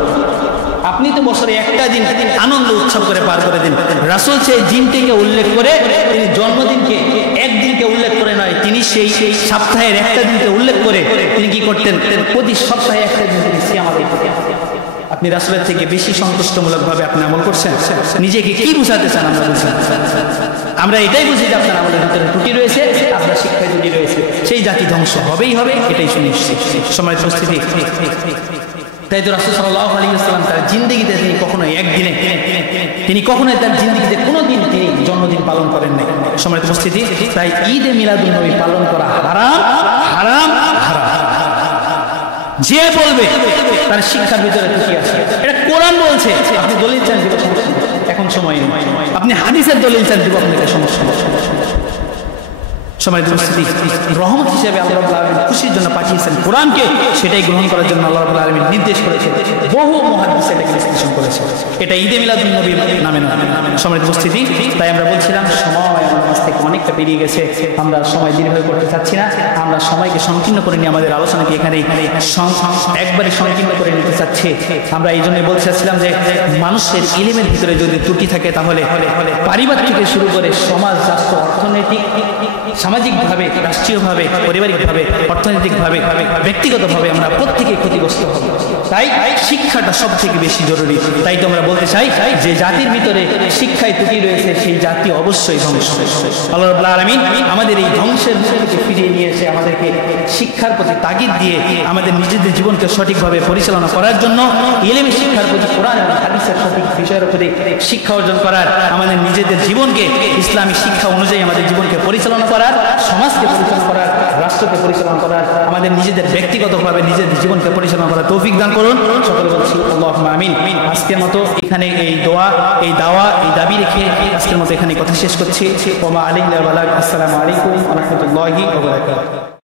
আপনি তো বছরে একটা দিন আনন্দ উৎসব করে পার করে দিন। রাসূল সেই দিনটিকে উল্লেখ করে, তিনি জন্মদিনকে একদিনকে উল্লেখ করে নয়, তিনি সেই সপ্তাহের একটা দিনকে উল্লেখ করে তিনি কি করতেন? প্রতি সপ্তাহে একটা দিন তিনি সিয়াম আদায় করতেন। আপনি রাসূলের থেকে বেশি সন্তুষ্টমূলকভাবে আপনি আমল করছেন? নিজেকে কি বুঝাতে চান? আমরা এটাই বুঝি যে আপনার আমাদের ভিতরে ত্রুটি রয়েছে, আপনার শিক্ষায় ত্রুটি রয়েছে। সেই জাতি ধ্বংস হবেই হবে, এটাই সুনিশ্চিত। সময় উপস্থিতি, তাই তো রাসূল সাল্লাল্লাহু আলাইহি ওয়াসাল্লাম তার জিন্দেগিতে তিনি কখনোই তার জিন্দেগিতে কোনোদিন তিনি জন্মদিন পালন করেন নাই। সময় উপস্থিতি, তাই ঈদে মিলাদুন নবী পালন করা হারাম হারাম হারাম। যে বলবে তার শিক্ষার ভিতরে ত্রুটি আছে, এটা কোরআন বলছে। আপনি দলিল চান দিব, এখন সময় নেই। আপনি হাদিসের দলিল চান দিব, আপনাকে সমস্যা। সময় উপস্থিতি, রহমত হিসেবে আল্লাহ রাব্বুল আলামিন খুশির জন্য পাঠিয়েছেন কোরআনকে, সেটাই গ্রহণ করার জন্য আল্লাহ রাব্বুল আলামিন নির্দেশ করেছেন। বহু মুহাদ্দিস এটাকে বিশ্লেষণ করেছে। এটা ঈদে মিলাদুন নবী নামে না। সময় উপস্থিতি, তাই আমরা বলছিলাম সময় আমাদের কাছ থেকে অনেকটা পেরিয়ে গেছে। আমরা সময় দীর্ঘ করতে চাচ্ছি না, আমরা সময়কে সংকীর্ণ করে নিয়ে আমাদের আলোচনাকে এখানে একবারে সংকীর্ণ করে নিতে চাচ্ছি। আমরা এই জন্যই বলতে চাচ্ছিলাম যে মানুষের ইলমের ভিতরে যদি ত্রুটি থাকে তাহলে পারিবারিক থেকে শুরু করে সমাজ, রাষ্ট্র, অর্থনৈতিক, সামাজিকভাবে, রাষ্ট্রীয়ভাবে, পারিবারিকভাবে, অর্থনৈতিকভাবে, ব্যক্তিগতভাবে আমরা প্রত্যেকেই ক্ষতিগ্রস্ত হব। তাই শিক্ষাটা সব থেকে বেশি জরুরি। তাই তো আমরা বলতে চাই যে জাতির ভিতরে শিক্ষায় ত্রুটি রয়েছে, সেই জাতি অবশ্যই ধ্বংস। আল্লাহ রাব্বুল আলামিন আমাদের এই ধ্বংসের থেকে ফিরিয়ে নিয়ে এসে আমাদেরকে শিক্ষার প্রতি তাগিদ দিয়ে আমাদের নিজেদের জীবনকে সঠিকভাবে পরিচালনা করার জন্য ইলমি শিক্ষার প্রতি, কোরআন এবং হাদিসের সঠিক বিষয়ের প্রতি শিক্ষা অর্জন করার, আমাদের নিজেদের জীবনকে ইসলামী শিক্ষা অনুযায়ী আমাদের জীবনকে পরিচালনা করার, সমাজকে পরিচালনা করার, রাষ্ট্রকে পরিচালনা করার, আমাদের নিজেদের ব্যক্তিগতভাবে নিজেদের জীবনকে পরিচালনা করার তৌফিক দান করুন। সকলে বলছি আল্লাহুম্মা আমিন। আজকের মতো এখানে এই দোয়া, এই দাওয়া, এই দাবি রেখে আজকের মতো এখানে কথা শেষ করছি। ওয়া মা আলাইনা ওয়া বালাগ। আসসালামু আলাইকুম ওয়া রাহমাতুল্লাহি ওয়া বারাকাতুহু।